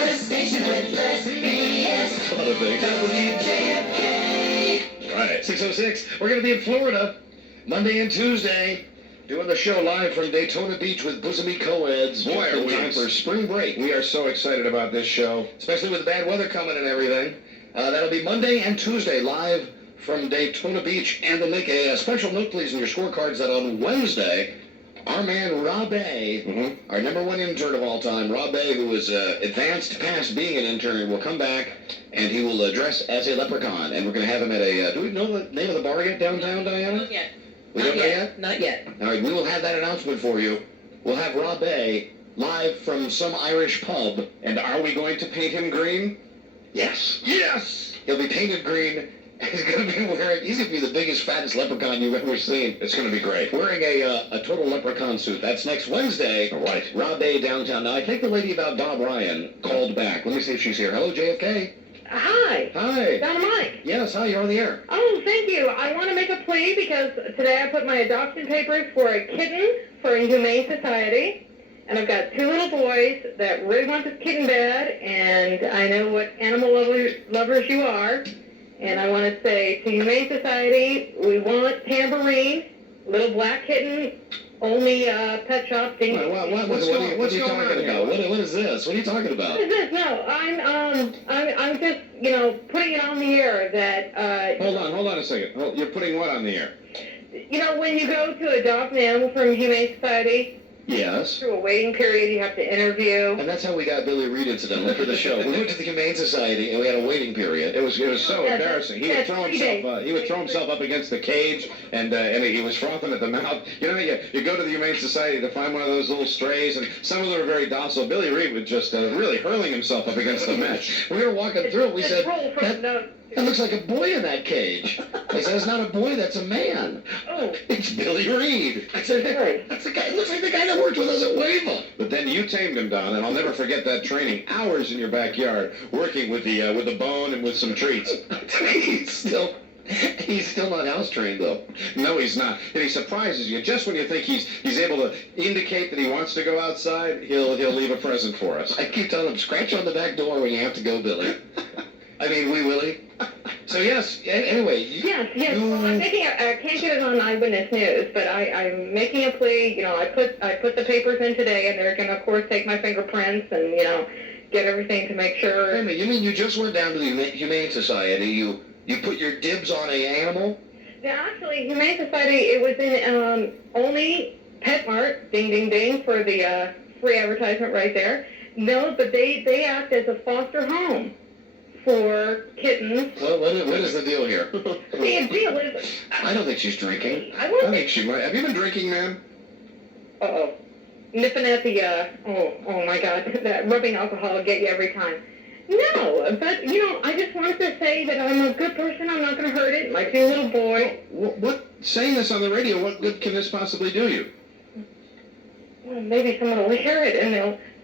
The station with less BS. A lot of things. WJFK. Right. 6:06. We're going to be in Florida Monday and Tuesday, doing the show live from Daytona Beach with Bosomy Co-eds. Boy, are in we time for spring break. We are so excited about this show. Especially with the bad weather coming and everything. That'll be Monday and Tuesday live from Daytona Beach. And to make a special note, please, in your scorecards, that on Wednesday, our man Rob A, our #1 intern of all time, Rob A, who is advanced past being an intern, will come back and he will dress as a leprechaun. And we're going to have him at a, do we know the name of the bar yet downtown, Diana? Not yet. We don't know yet? Not yet. All right, we will have that announcement for you. We'll have Rob A live from some Irish pub. And are we going to paint him green? Yes. Yes! He'll be painted green. He's going to be wearing, he's going to be the biggest, fattest leprechaun you've ever seen. It's going to be great. Wearing a total leprechaun suit. That's next Wednesday. All right. Rob A downtown. Now, I think the lady about Bob Ryan called back. Let me see if she's here. Hello, JFK. Hi. Hi. Don and Mike. Yes, hi, you're on the air. Oh, thank you. I want to make a plea because today I put my adoption papers for a kitten for a Humane Society. And I've got 2 little boys that really want this kitten bad, and I know what animal lovers you are. And I want to say to Humane Society, we want Tambourine, little black kitten, only pet shop. What's going on about? What is this? What are you talking about? What is this? No, I'm just, putting it on the air that, Hold on a second. You're putting what on the air? when you go to adopt an animal from Humane Society, Yes. through a waiting period, you have to interview. And that's how we got Billy Reed, incidentally, for the show. We went to the Humane Society, and we had a waiting period. It was so embarrassing. He would throw himself up against the cage, and he was frothing at the mouth. You go to the Humane Society to find one of those little strays, and some of them are very docile. Billy Reed was just really hurling himself up against the mesh. We were walking through it. We said, that looks like a boy in that cage. They said, it's not a boy, that's a man. Oh. It's Billy Reed. I said, hey, that's the guy. It looks like the guy that worked with us at Wava. But then you tamed him, Don, and I'll never forget that training. Hours in your backyard, working with the bone and with some treats. He's still not house trained, though. No, he's not. And he surprises you. Just when you think he's able to indicate that he wants to go outside, he'll leave a present for us. I keep telling him, scratch on the back door when you have to go, Billy. I mean, Wee Willie. So yes, anyway. Yes. Well, I'm making I can't get it on Eyewitness News, but I'm making a plea. I put the papers in today, and they're going to, of course, take my fingerprints and, get everything to make sure. Wait a minute, you mean you just went down to the Humane Society, you put your dibs on a animal? Yeah, actually, Humane Society, it was in only Pet Mart, ding, ding, ding, for the free advertisement right there. No, but they act as a foster home for kittens. Well, what is the deal here? The deal is... I don't think she's drinking. I think she might. Have you been drinking, ma'am? Uh-oh. Nipping at the, oh my God, that rubbing alcohol will get you every time. No, but, I just wanted to say that I'm a good person. I'm not going to hurt it. My two little boys. What? Saying this on the radio, what good can this possibly do you? Well, maybe someone will hear it and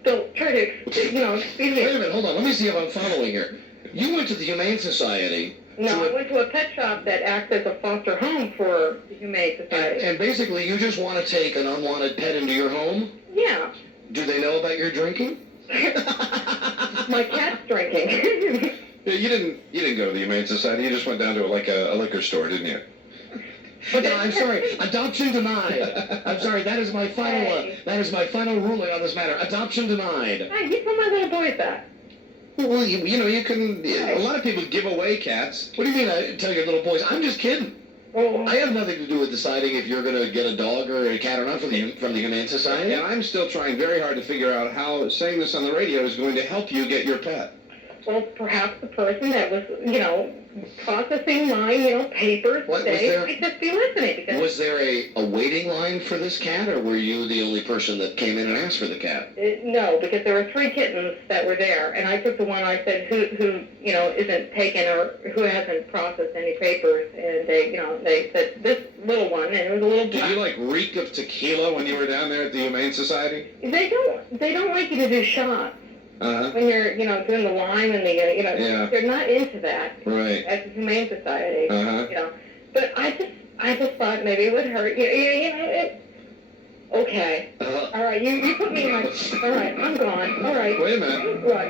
they'll try to, excuse me. Wait a minute, hold on. Let me see if I'm following here. You went to the Humane Society. No, I went to a pet shop that acts as a foster home for the Humane Society. And basically, you just want to take an unwanted pet into your home? Yeah. Do they know about your drinking? My cat's drinking. You didn't go to the Humane Society. You just went down to a liquor store, didn't you? But no, I'm sorry. Adoption denied. I'm sorry. That is my final ruling on this matter. Adoption denied. Hey, you tell my little boys that. Well, you can. A lot of people give away cats. What do you mean? I tell your little boys? I'm just kidding. Oh. I have nothing to do with deciding if you're going to get a dog or a cat or not from the Humane Society. And I'm still trying very hard to figure out how saying this on the radio is going to help you get your pet. Well, perhaps the person that was, processing my, papers today might just be listening. Because Was there a waiting line for this cat, or were you the only person that came in and asked for the cat? No, because there were 3 kittens that were there, and I took the one I said who isn't taken or who hasn't processed any papers, and they said this little one, and it was a little. Did you reek of tequila when you were down there at the Humane Society? They don't like you to do shots. Uh-huh. When you're, doing the lime and the, Yeah. they're not into that. Right. At the Humane Society. Uh-huh. But I just thought maybe it would hurt. Okay. All right, you put me in my, all right, I'm gone. All right. Wait a minute. What?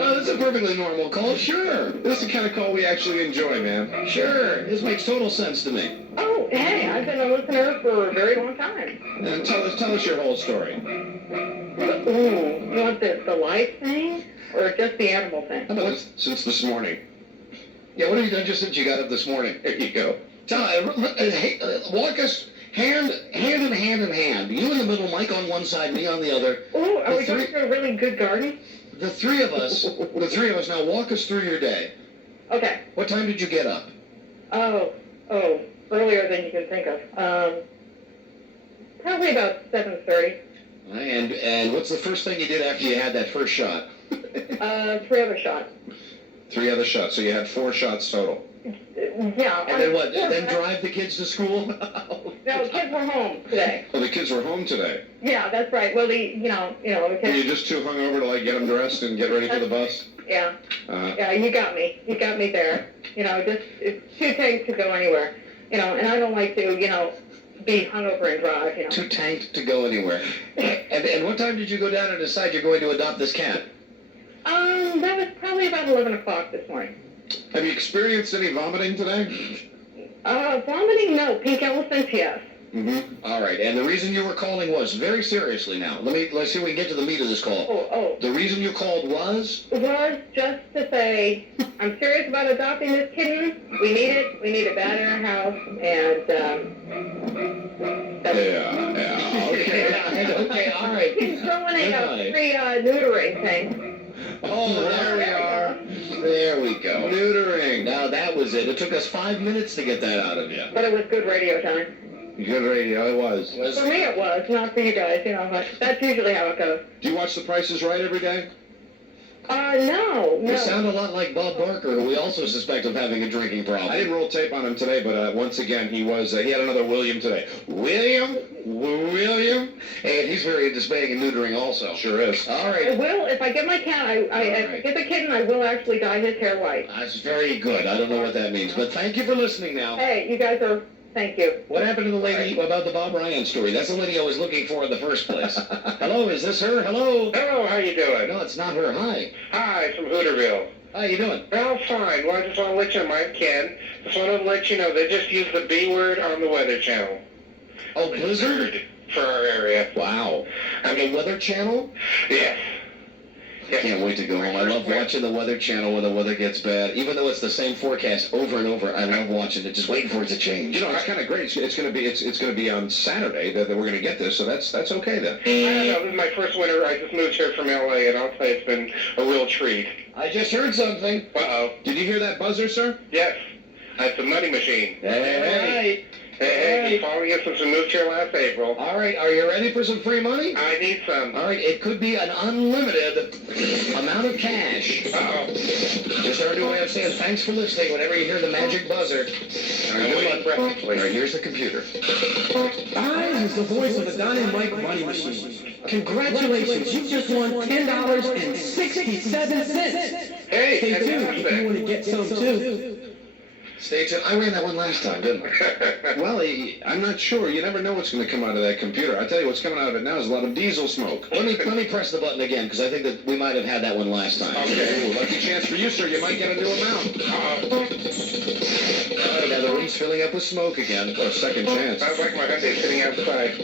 Oh, this is a perfectly normal call. Sure. This is the kind of call we actually enjoy, man. Sure. This makes total sense to me. Oh, hey, I've been a listener for a very long time. And tell us your whole story. Ooh, you want the life thing or just the animal thing? How about since this morning? Yeah, what have you done just since you got up this morning? There you go. Walk us hand in hand. You in the middle, Mike on one side, me on the other. Ooh, are we going to a really good garden? The three of us now walk us through your day. Okay. What time did you get up? Oh, earlier than you can think of. Probably about 7:30. And what's the first thing you did after you had that first shot? 3 other shots. 3 other shots, so you had 4 shots total. Yeah. And then what? Then drive the kids to school? No, kids were home today. Oh, the kids were home today. Yeah, that's right. Well, the Were kids. you just too hungover to get them dressed and get ready for the bus? Yeah. Uh-huh. Yeah, you got me. You got me there. It's too tight to go anywhere. And I don't like to, be hungover and drive. Too tanked to go anywhere. And what time did you go down and decide you're going to adopt this cat? That was probably about 11 o'clock this morning. Have you experienced any vomiting today? Vomiting, no. Pink elephants, yes. Mm-hmm. All right. And the reason you were calling was, very seriously now, let's see if we can get to the meat of this call. Oh. The reason you called was just to say, I'm serious about adopting this kitten. We need it. We need it bad in our house. And, Yeah. Okay, all right. He's throwing a free neutering thing. Oh, there we are. There we go. Neutering. Now that was it. It took us 5 minutes to get that out of you. But it was good radio time. Good radio, it was. For me it was, not for you guys, but that's usually how it goes. Do you watch The Price is Right every day? No. You sound a lot like Bob Barker, who we also suspect of having a drinking problem. I didn't roll tape on him today, but once again, he had another William today. William? And he's very into spaying and neutering also. Sure is. All right. I will, if I get my cat, if I get the kitten, I will actually dye his hair white. That's very good. I don't know what that means, but thank you for listening now. Hey, you guys are, thank you. What happened to the lady about the Bob Ryan story? That's the lady I was looking for in the first place. Hello, is this her? Hello? Hello, how you doing? No, it's not her. Hi. Hi, from Hooterville. How you doing? Well, fine. Well, I just want to let you know, Mike, Ken. Just want to let you know they just used the B word on the Weather Channel. Oh, blizzard? For our area. Wow. On the Weather Channel? Yes. I can't wait to go home. I love watching the Weather Channel when the weather gets bad. Even though it's the same forecast over and over, I love watching it, just waiting for it to change. You know, it's kind of great. It's going to be on Saturday that we're going to get this, so that's okay then. I don't know. This is my first winter. I just moved here from L.A., and I'll tell you, it's been a real treat. I just heard something. Uh-oh. Did you hear that buzzer, sir? Yes. That's the money machine. Hey. Hey, following you since we moved here last April. All right, are you ready for some free money? I need some. All right, it could be an unlimited amount of cash. Uh-oh. Just our new way of saying thanks for listening whenever you hear the magic buzzer. All right, good luck, Brett. All right, here's the computer. Hi, this is the voice of the Don and Mike Money Machine. Congratulations, you just won $10.67. Hey, Stay tuned if fantastic. you want to get some too. Stay tuned. I ran that one last time, didn't I? Well, I'm not sure. You never know what's going to come out of that computer. I tell you, what's coming out of it now is a lot of diesel smoke. Let me press the button again, because I think that we might have had that one last time. Okay, well, lucky chance for you, sir. You might get a new amount. All right, now the room's filling up with smoke again. Or a second chance. Sounds like my Hyundai sitting outside.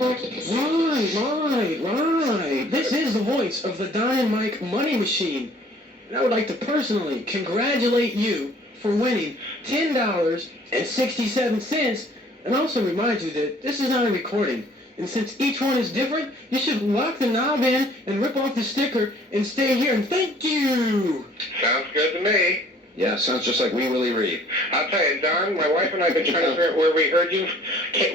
Right. This is the voice of the Don and Mike Money Machine. And I would like to personally congratulate you for winning $10.67, and also remind you that this is not a recording. And since each one is different, you should lock the knob in and rip off the sticker and stay here. And thank you! Sounds good to me. Yeah, sounds just like Wee Willie Reed. I'll tell you, Don, my wife and I have been trying to figure out where we heard you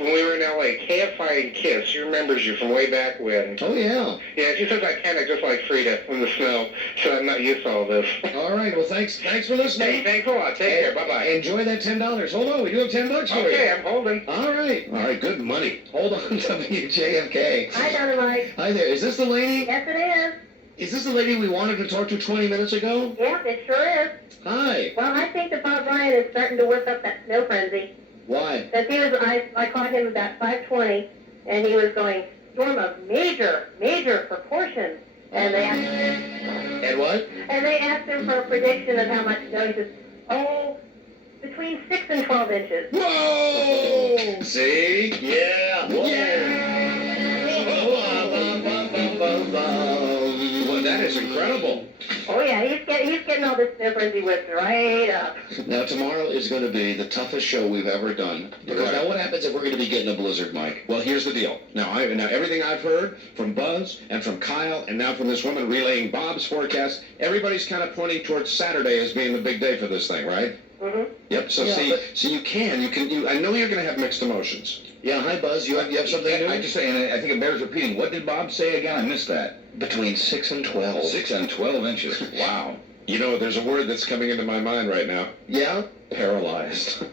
when we were in L.A. KFI and Kiss. She remembers you from way back when. Oh, yeah. Yeah, she says I kind of just like Frida in the snow, so I'm not used to all this. All right, well, thanks for listening. Hey, thanks a lot. Take care. Bye-bye. Enjoy that $10. Hold on, we do have $10 for you. Okay, I'm holding. All right, good money. Hold on, WJFK. Hi, Don and Mike. Hi there, is this the lady? Yes, it is. Is this the lady we wanted to talk to 20 minutes ago? Yep, it sure is. Hi. Well, I think that Bob Ryan is starting to work up that snow frenzy. Why? Because I caught him about 5:20, and he was going, storm of major proportions. And they asked, And what? and they asked him for a prediction of how much snow. He says, between 6 and 12 inches. Whoa! See? Yeah. Whoa. Well, that is incredible. Oh yeah, he's getting all this snow frenzy whipped right up. Now, tomorrow is going to be the toughest show we've ever done. Because Right. now what happens if we're going to be getting a blizzard, Mike? Well, here's the deal. Now, everything I've heard from Buzz and from Kyle and now from this woman relaying Bob's forecast, everybody's kind of pointing towards Saturday as being the big day for this thing, right? Mm-hmm. Yep. So Yeah, see, but- so you I know you're going to have mixed emotions. Yeah, hi, Buzz. You have something new? I just say, and I think it bears repeating. What did Bob say again? I missed that. Between 6 and 12. 6 and 12 inches. Wow. You know, there's a word that's coming into my mind right now. Yeah? Paralyzed.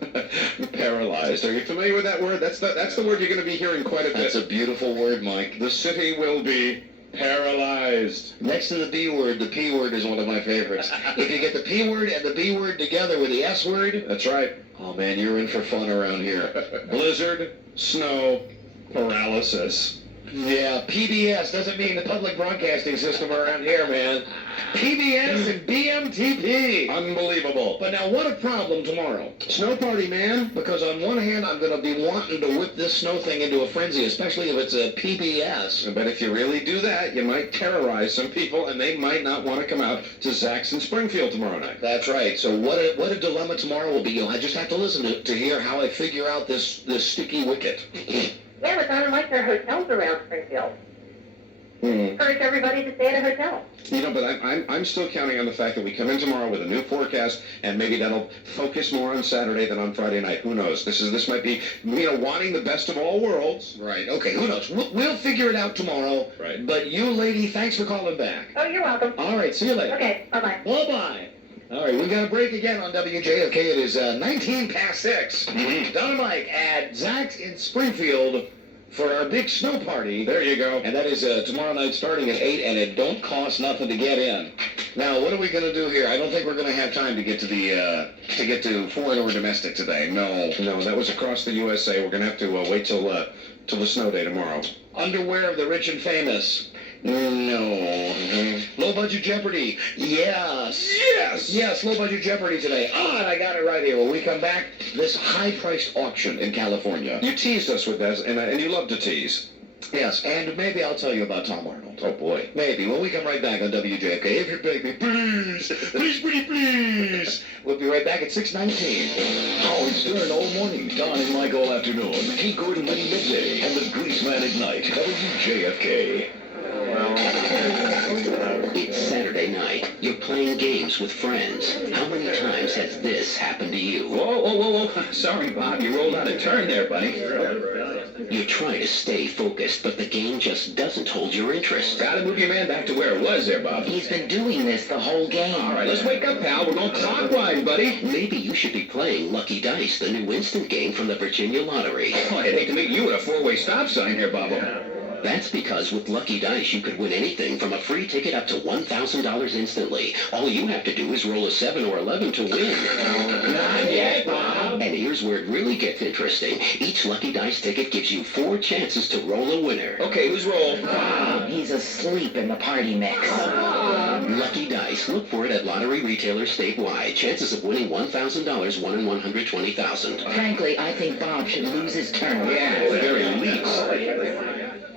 Paralyzed. Are you familiar with that word? That's the word you're going to be hearing quite a bit. That's a beautiful word, Mike. The city will be paralyzed. Next to the B word, the P word is one of my favorites. If you get the P word and the B word together with the S word, That's right. oh man, you're in for fun around here. Blizzard, snow, paralysis. Yeah, PBS doesn't mean the public broadcasting system around here, man. PBS and BMTP. Unbelievable. But now what a problem tomorrow. Snow party, man. Because on one hand, I'm going to be wanting to whip this snow thing into a frenzy, especially if it's a PBS. But if you really do that, you might terrorize some people, and they might not want to come out to Zach's in Springfield tomorrow night. That's right. So what a dilemma tomorrow will be. You'll just have to listen to hear how I figure out this sticky wicket. Yeah, but Don and Mike, there are hotels around Springfield. Encourage everybody to stay at a hotel. You know, but I'm still counting on the fact that we come in tomorrow with a new forecast, and maybe that'll focus more on Saturday than on Friday night. Who knows? This might be, wanting the best of all worlds. Right. Okay. Who knows? We'll figure it out tomorrow. Right. But you, lady, thanks for calling back. Oh, you're welcome. All right. See you later. Okay, bye-bye. Bye-bye. All right, we got a break again on WJFK. It is 19 past 6. Don and Mike at Zach's in Springfield for our big snow party. There you go. And that is tomorrow night starting at 8, and it don't cost nothing to get in. Now, what are we going to do here? I don't think we're going to have time to get to the foreign or domestic today. No, that was across the USA. We're going to have to wait till the snow day tomorrow. Underwear of the rich and famous. No. Low budget Jeopardy. Yes. Yes, low budget Jeopardy today. Ah, and I got it right here. When we come back, this high-priced auction in California. You teased us with that, and you love to tease. Yes, and maybe I'll tell you about Tom Arnold. Oh, boy. Maybe. When we come right back on WJFK. If you beg me, please. Please, pretty please. We'll be right back at 6:19. Howard Stern all morning, Don and Mike all afternoon, T. Gordon Liddy midday, and the Greaseman at night, WJFK. It's Saturday night. You're playing games with friends. How many times has this happened to you? Whoa. Sorry, Bob. You rolled out a turn there, buddy. You try to stay focused, but the game just doesn't hold your interest. Gotta move your man back to where it was there, Bob. He's been doing this the whole game. All right, let's wake up, pal. We're going clockwise, buddy. Maybe you should be playing Lucky Dice, the new instant game from the Virginia Lottery. Oh, I'd hate to meet you at a four-way stop sign here, Bobo. That's because with Lucky Dice, you could win anything from a free ticket up to $1,000 instantly. All you have to do is roll a 7 or 11 to win. Not yet, Bob. And here's where it really gets interesting. Each Lucky Dice ticket gives you 4 chances to roll a winner. Okay, who's roll? Bob, he's asleep in the party mix. Lucky Dice. Look for it at lottery retailers statewide. Chances of winning $1,000, 1 in 120,000. Frankly, I think Bob should lose his turn. Yeah, at the very least.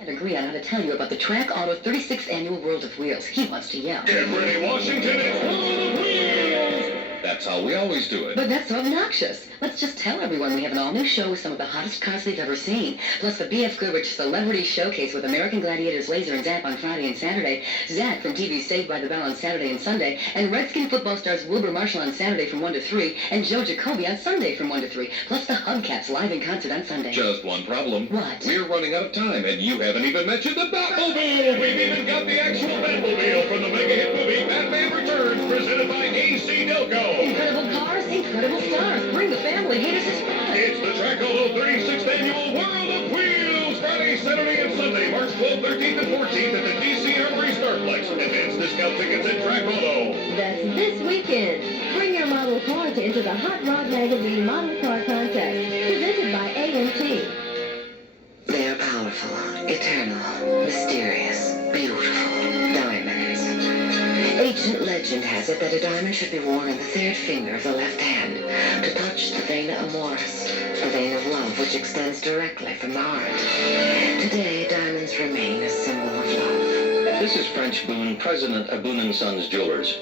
I agree on how to tell you about the Track Auto 36th Annual World of Wheels. He wants to yell. Get ready, Washington, it's World of Wheels! That's how we always do it. But that's so obnoxious. Let's just tell everyone we have an all-new show with some of the hottest cars they've ever seen. Plus the B.F. Goodrich Celebrity Showcase with American Gladiators Laser and Zap on Friday and Saturday, Zach from TV's Saved by the Bell on Saturday and Sunday, and Redskin football stars Wilbur Marshall on Saturday from 1 to 3, and Joe Jacoby on Sunday from 1 to 3, plus the Hubcaps live in concert on Sunday. Just one problem. What? We're running out of time, and you haven't even mentioned the Batmobile! We've even got the actual Batmobile from the mega-hit movie Batman Returns, presented by AC Delco. Incredible cars, incredible stars. Bring the family here to this spot. It's the Track Auto 36th Annual World of Wheels, Friday, Saturday, and Sunday, March 12th, 13th, and 14th at the DC Armory Starplex. Advance discount tickets at Track Auto. That's this weekend. Bring your model car to enter the Hot Rod Magazine Model Car Contest, presented by AMT. They're powerful, eternal, mysterious, beautiful diamonds. Ancient legend has it that a diamond should be worn on the third finger of the left hand to touch the vena amoris, the vein of love which extends directly from the heart. Today, diamonds remain a symbol of love. This is French Boone, president of Boone & Sons Jewelers.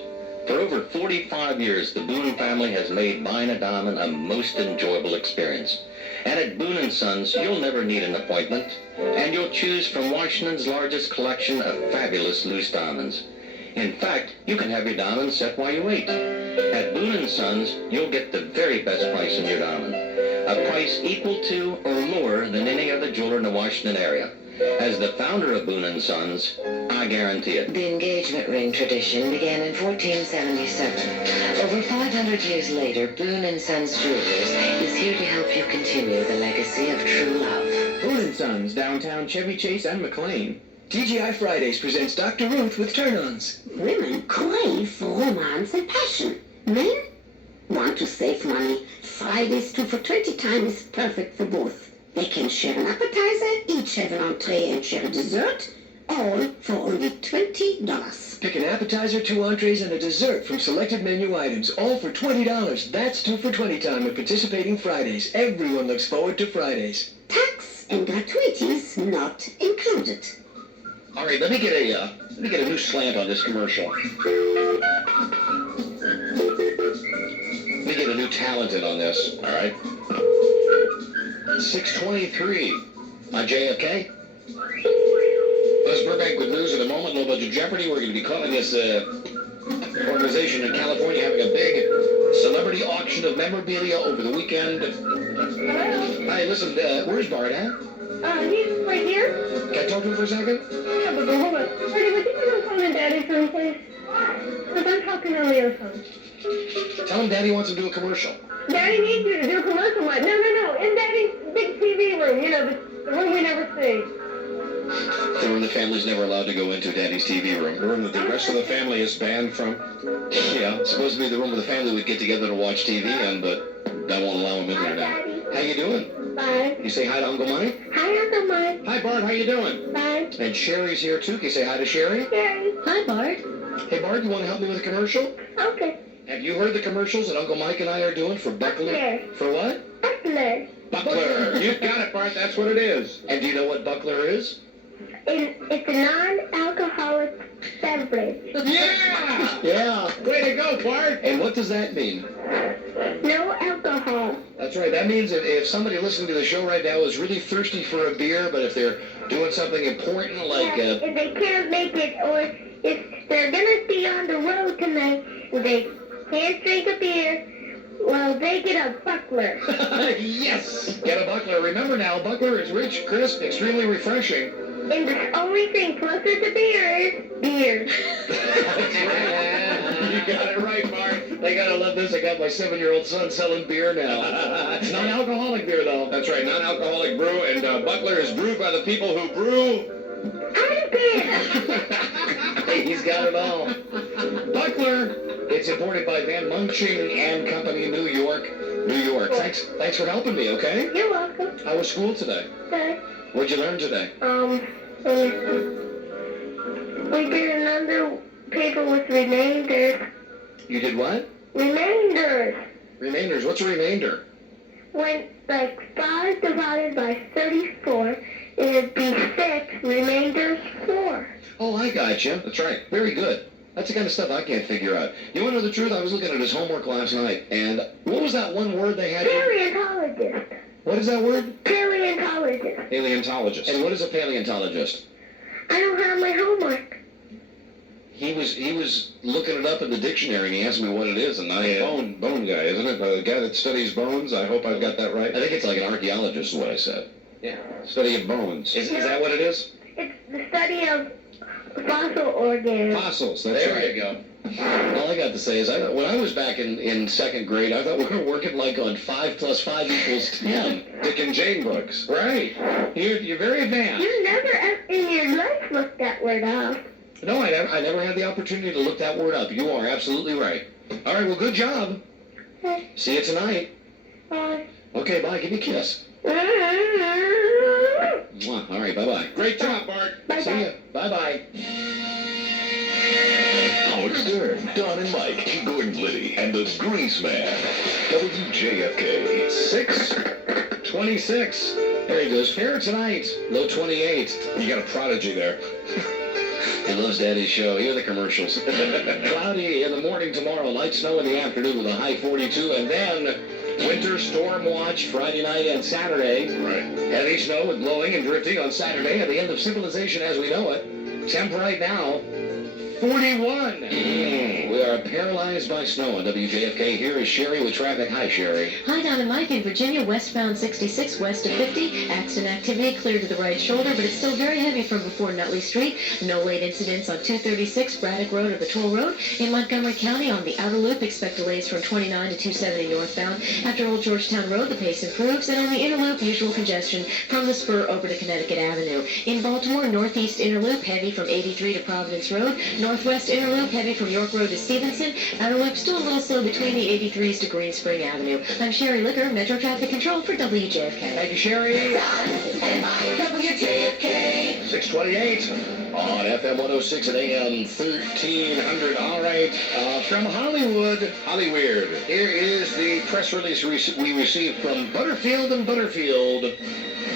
For over 45 years, the Boone family has made buying a diamond a most enjoyable experience. And at Boone & Sons, you'll never need an appointment, and you'll choose from Washington's largest collection of fabulous loose diamonds. In fact, you can have your diamonds set while you wait. At Boone & Sons, you'll get the very best price on your diamond. A price equal to or lower than any other jeweler in the Washington area. As the founder of Boone & Sons, I guarantee it. The engagement ring tradition began in 1477. Over 500 years later, Boone & Sons Jewelers is here to help you continue the legacy of true love. Boone & Sons, downtown Chevy Chase and McLean. TGI Fridays presents Dr. Ruth with turn-ons. Women crave for romance and passion. Men want to save money. Friday's 2 for 20 time is perfect for both. They can share an appetizer, each have an entree and share a dessert, all for only $20. Pick an appetizer, 2 entrees, and a dessert from selected menu items, all for $20. That's 2 for 20 time at participating Fridays. Everyone looks forward to Fridays. Tax and gratuities not included. All right, let me get a new slant on this commercial. Let me get a new talent in on this. All right. 6:23 on JFK. Buzz Burbank with news in a moment. Low budget Jeopardy. We're going to be calling this organization in California having a big celebrity auction of memorabilia over the weekend. Hi, listen. Where's Bart at? He's right here. Can I talk to him for a second? Yeah, but hold on. Freddie, would you put on phone in Daddy's room, please? Because I'm talking on the earphone. Tell him Daddy wants to do a commercial. Daddy needs you to do a commercial. No. In Daddy's big TV room. You know, the room we never see. The room the family's never allowed to go into, Daddy's TV room. The room that the rest of the family is banned from. Yeah, it's supposed to be the room where the family would get together to watch TV in, but that won't allow him in there now. How you doing? Fine. You say hi to Uncle Mike? Hi, Uncle Mike. Hi, Bart. How you doing? Fine. And Sherry's here, too. Can you say hi to Sherry? Sherry. Hi, Bart. Hey, Bart, you want to help me with a commercial? Okay. Have you heard the commercials that Uncle Mike and I are doing for Buckler? Buckler. For what? Buckler. Buckler. You've got it, Bart. That's what it is. And do you know what Buckler is? It's a non-alcoholic beverage. Yeah! Yeah. Way to go, Bart! And what does that mean? No alcohol. That's right. That means that if somebody listening to the show right now is really thirsty for a beer, but if they're doing something important like... If they can't make it, or if they're going to be on the road tonight, and they can't drink a beer, well, they get a Buckler. Yes! Get a Buckler. Remember now, Buckler is rich, crisp, extremely refreshing. And the only thing closer to beer is beer. You got it right, Bart. They gotta love this. I got my 7-year-old son selling beer now. It's non-alcoholic beer, though. That's right, non-alcoholic brew, and Buckler is brewed by the people who brew... Hey, he's got it all. Buckler. It's imported by Van Munching and Company, New York. New York. Thanks for helping me, okay? You're welcome. How was school today? Good. What'd you learn today? We did another paper with remainders. You did what? Remainders. Remainders. What's a remainder? When, like, 5 divided by 34, it'd be 6, remainders 4. Oh, I got you. That's right. Very good. That's the kind of stuff I can't figure out. You want to know the truth? I was looking at his homework last night, and what was that one word they had? Paleontologist. What is that word? Paleontologist. Paleontologist. And what is a paleontologist? I don't have my homework. He was looking it up in the dictionary, and he asked me what it is, and I... Bone guy, isn't it? The guy that studies bones? I hope I've got that right. I think it's like an archaeologist is what I said. Yeah. Study of bones. Is that what it is? It's the study of fossil organs. Fossils, that's There right. you go. All I got to say is, when I was back in second grade, I thought we were working like on 5 + 5 = 10. Dick and Jane books. Right. You're very advanced. You never in your life looked that word up. No, I never had the opportunity to look that word up. You are absolutely right. All right, well, good job. See you tonight. Bye. Okay, bye. Give me a kiss. Mwah. All right, bye-bye. Great job, Bart. Bye-bye. See ya. Bye-bye. Howard Stern, Don and Mike, Gordon Liddy, and the Grease Man. WJFK. 6:26. There he goes. Fair tonight. Low 28. You got a prodigy there. He loves Daddy's show. Here are the commercials. Cloudy in the morning tomorrow. Light snow in the afternoon with a high 42. And then winter storm watch Friday night and Saturday. Right. Heavy snow with blowing and drifting on Saturday at the end of civilization as we know it. Temp right now, 41. We are paralyzed by snow on WJFK. Here is Sherry with traffic. Hi, Sherry. Hi, Don and Mike. In Virginia, westbound 66 west of 50. Accident activity clear to the right shoulder, but it's still very heavy from before Nutley Street. No late incidents on 236 Braddock Road or the Toll Road. In Montgomery County, on the outer loop, expect delays from 29 to 270 northbound. After Old Georgetown Road, the pace improves. And on the inner loop, usual congestion from the spur over to Connecticut Avenue. In Baltimore, northeast inner loop, heavy from 83 to Providence Road. Northwest inner loop, heavy from York Road to Stevenson. Outer loop, still a little slow between the 83s to Green Spring Avenue. I'm Sherry Licker, Metro Traffic Control for WJFK. Thank you, Sherry. WJFK. 628 on FM 106 and AM 1300. All right, from Hollywood. Hollyweird. Here is the press release we received from Butterfield and Butterfield.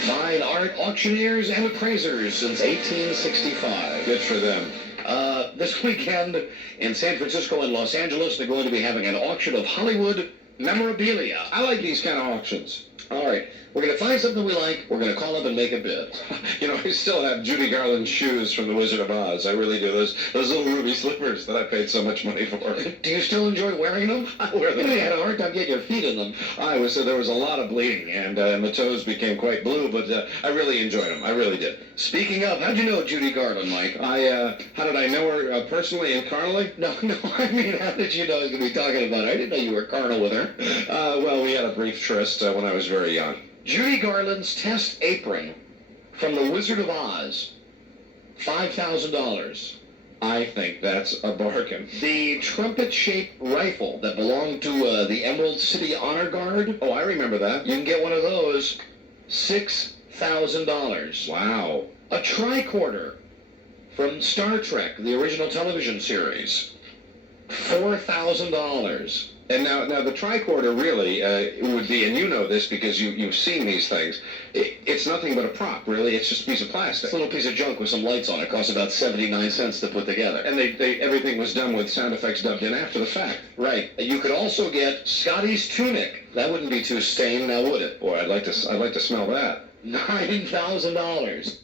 Fine art auctioneers and appraisers since 1865. Good for them. This weekend in San Francisco and Los Angeles, they're going to be having an auction of Hollywood memorabilia. I like these kind of auctions. All right, we're going to find something we like. We're going to call up and make a bid. You know, I still have Judy Garland's shoes from The Wizard of Oz. I really do. Those little ruby slippers that I paid so much money for. Do you still enjoy wearing them? I wear them. You had a hard time getting your feet in them. There was a lot of bleeding, and the toes became quite blue, but I really enjoyed them. I really did. Speaking of, how'd you know Judy Garland, Mike? How did I know her personally and carnally? No, I mean, how did you know I was going to be talking about her? I didn't know you were carnal with her. Well, we had a brief tryst when I was very young. Judy Garland's test apron from The Wizard of Oz, $5,000. I think that's a bargain. The trumpet-shaped rifle that belonged to the Emerald City Honor Guard. Oh, I remember that. You can get one of those. $6,000. Wow. A tricorder from Star Trek, the original television series. $4,000. And now the tricorder really would be, and you know this because you've seen these things, it's nothing but a prop, really. It's just a piece of plastic. It's a little piece of junk with some lights on it. Costs about 79 cents to put together. And everything was done with sound effects dubbed in after the fact. Right. You could also get Scotty's tunic. That wouldn't be too stained now, would it? Boy, I'd like to smell that. $9,000.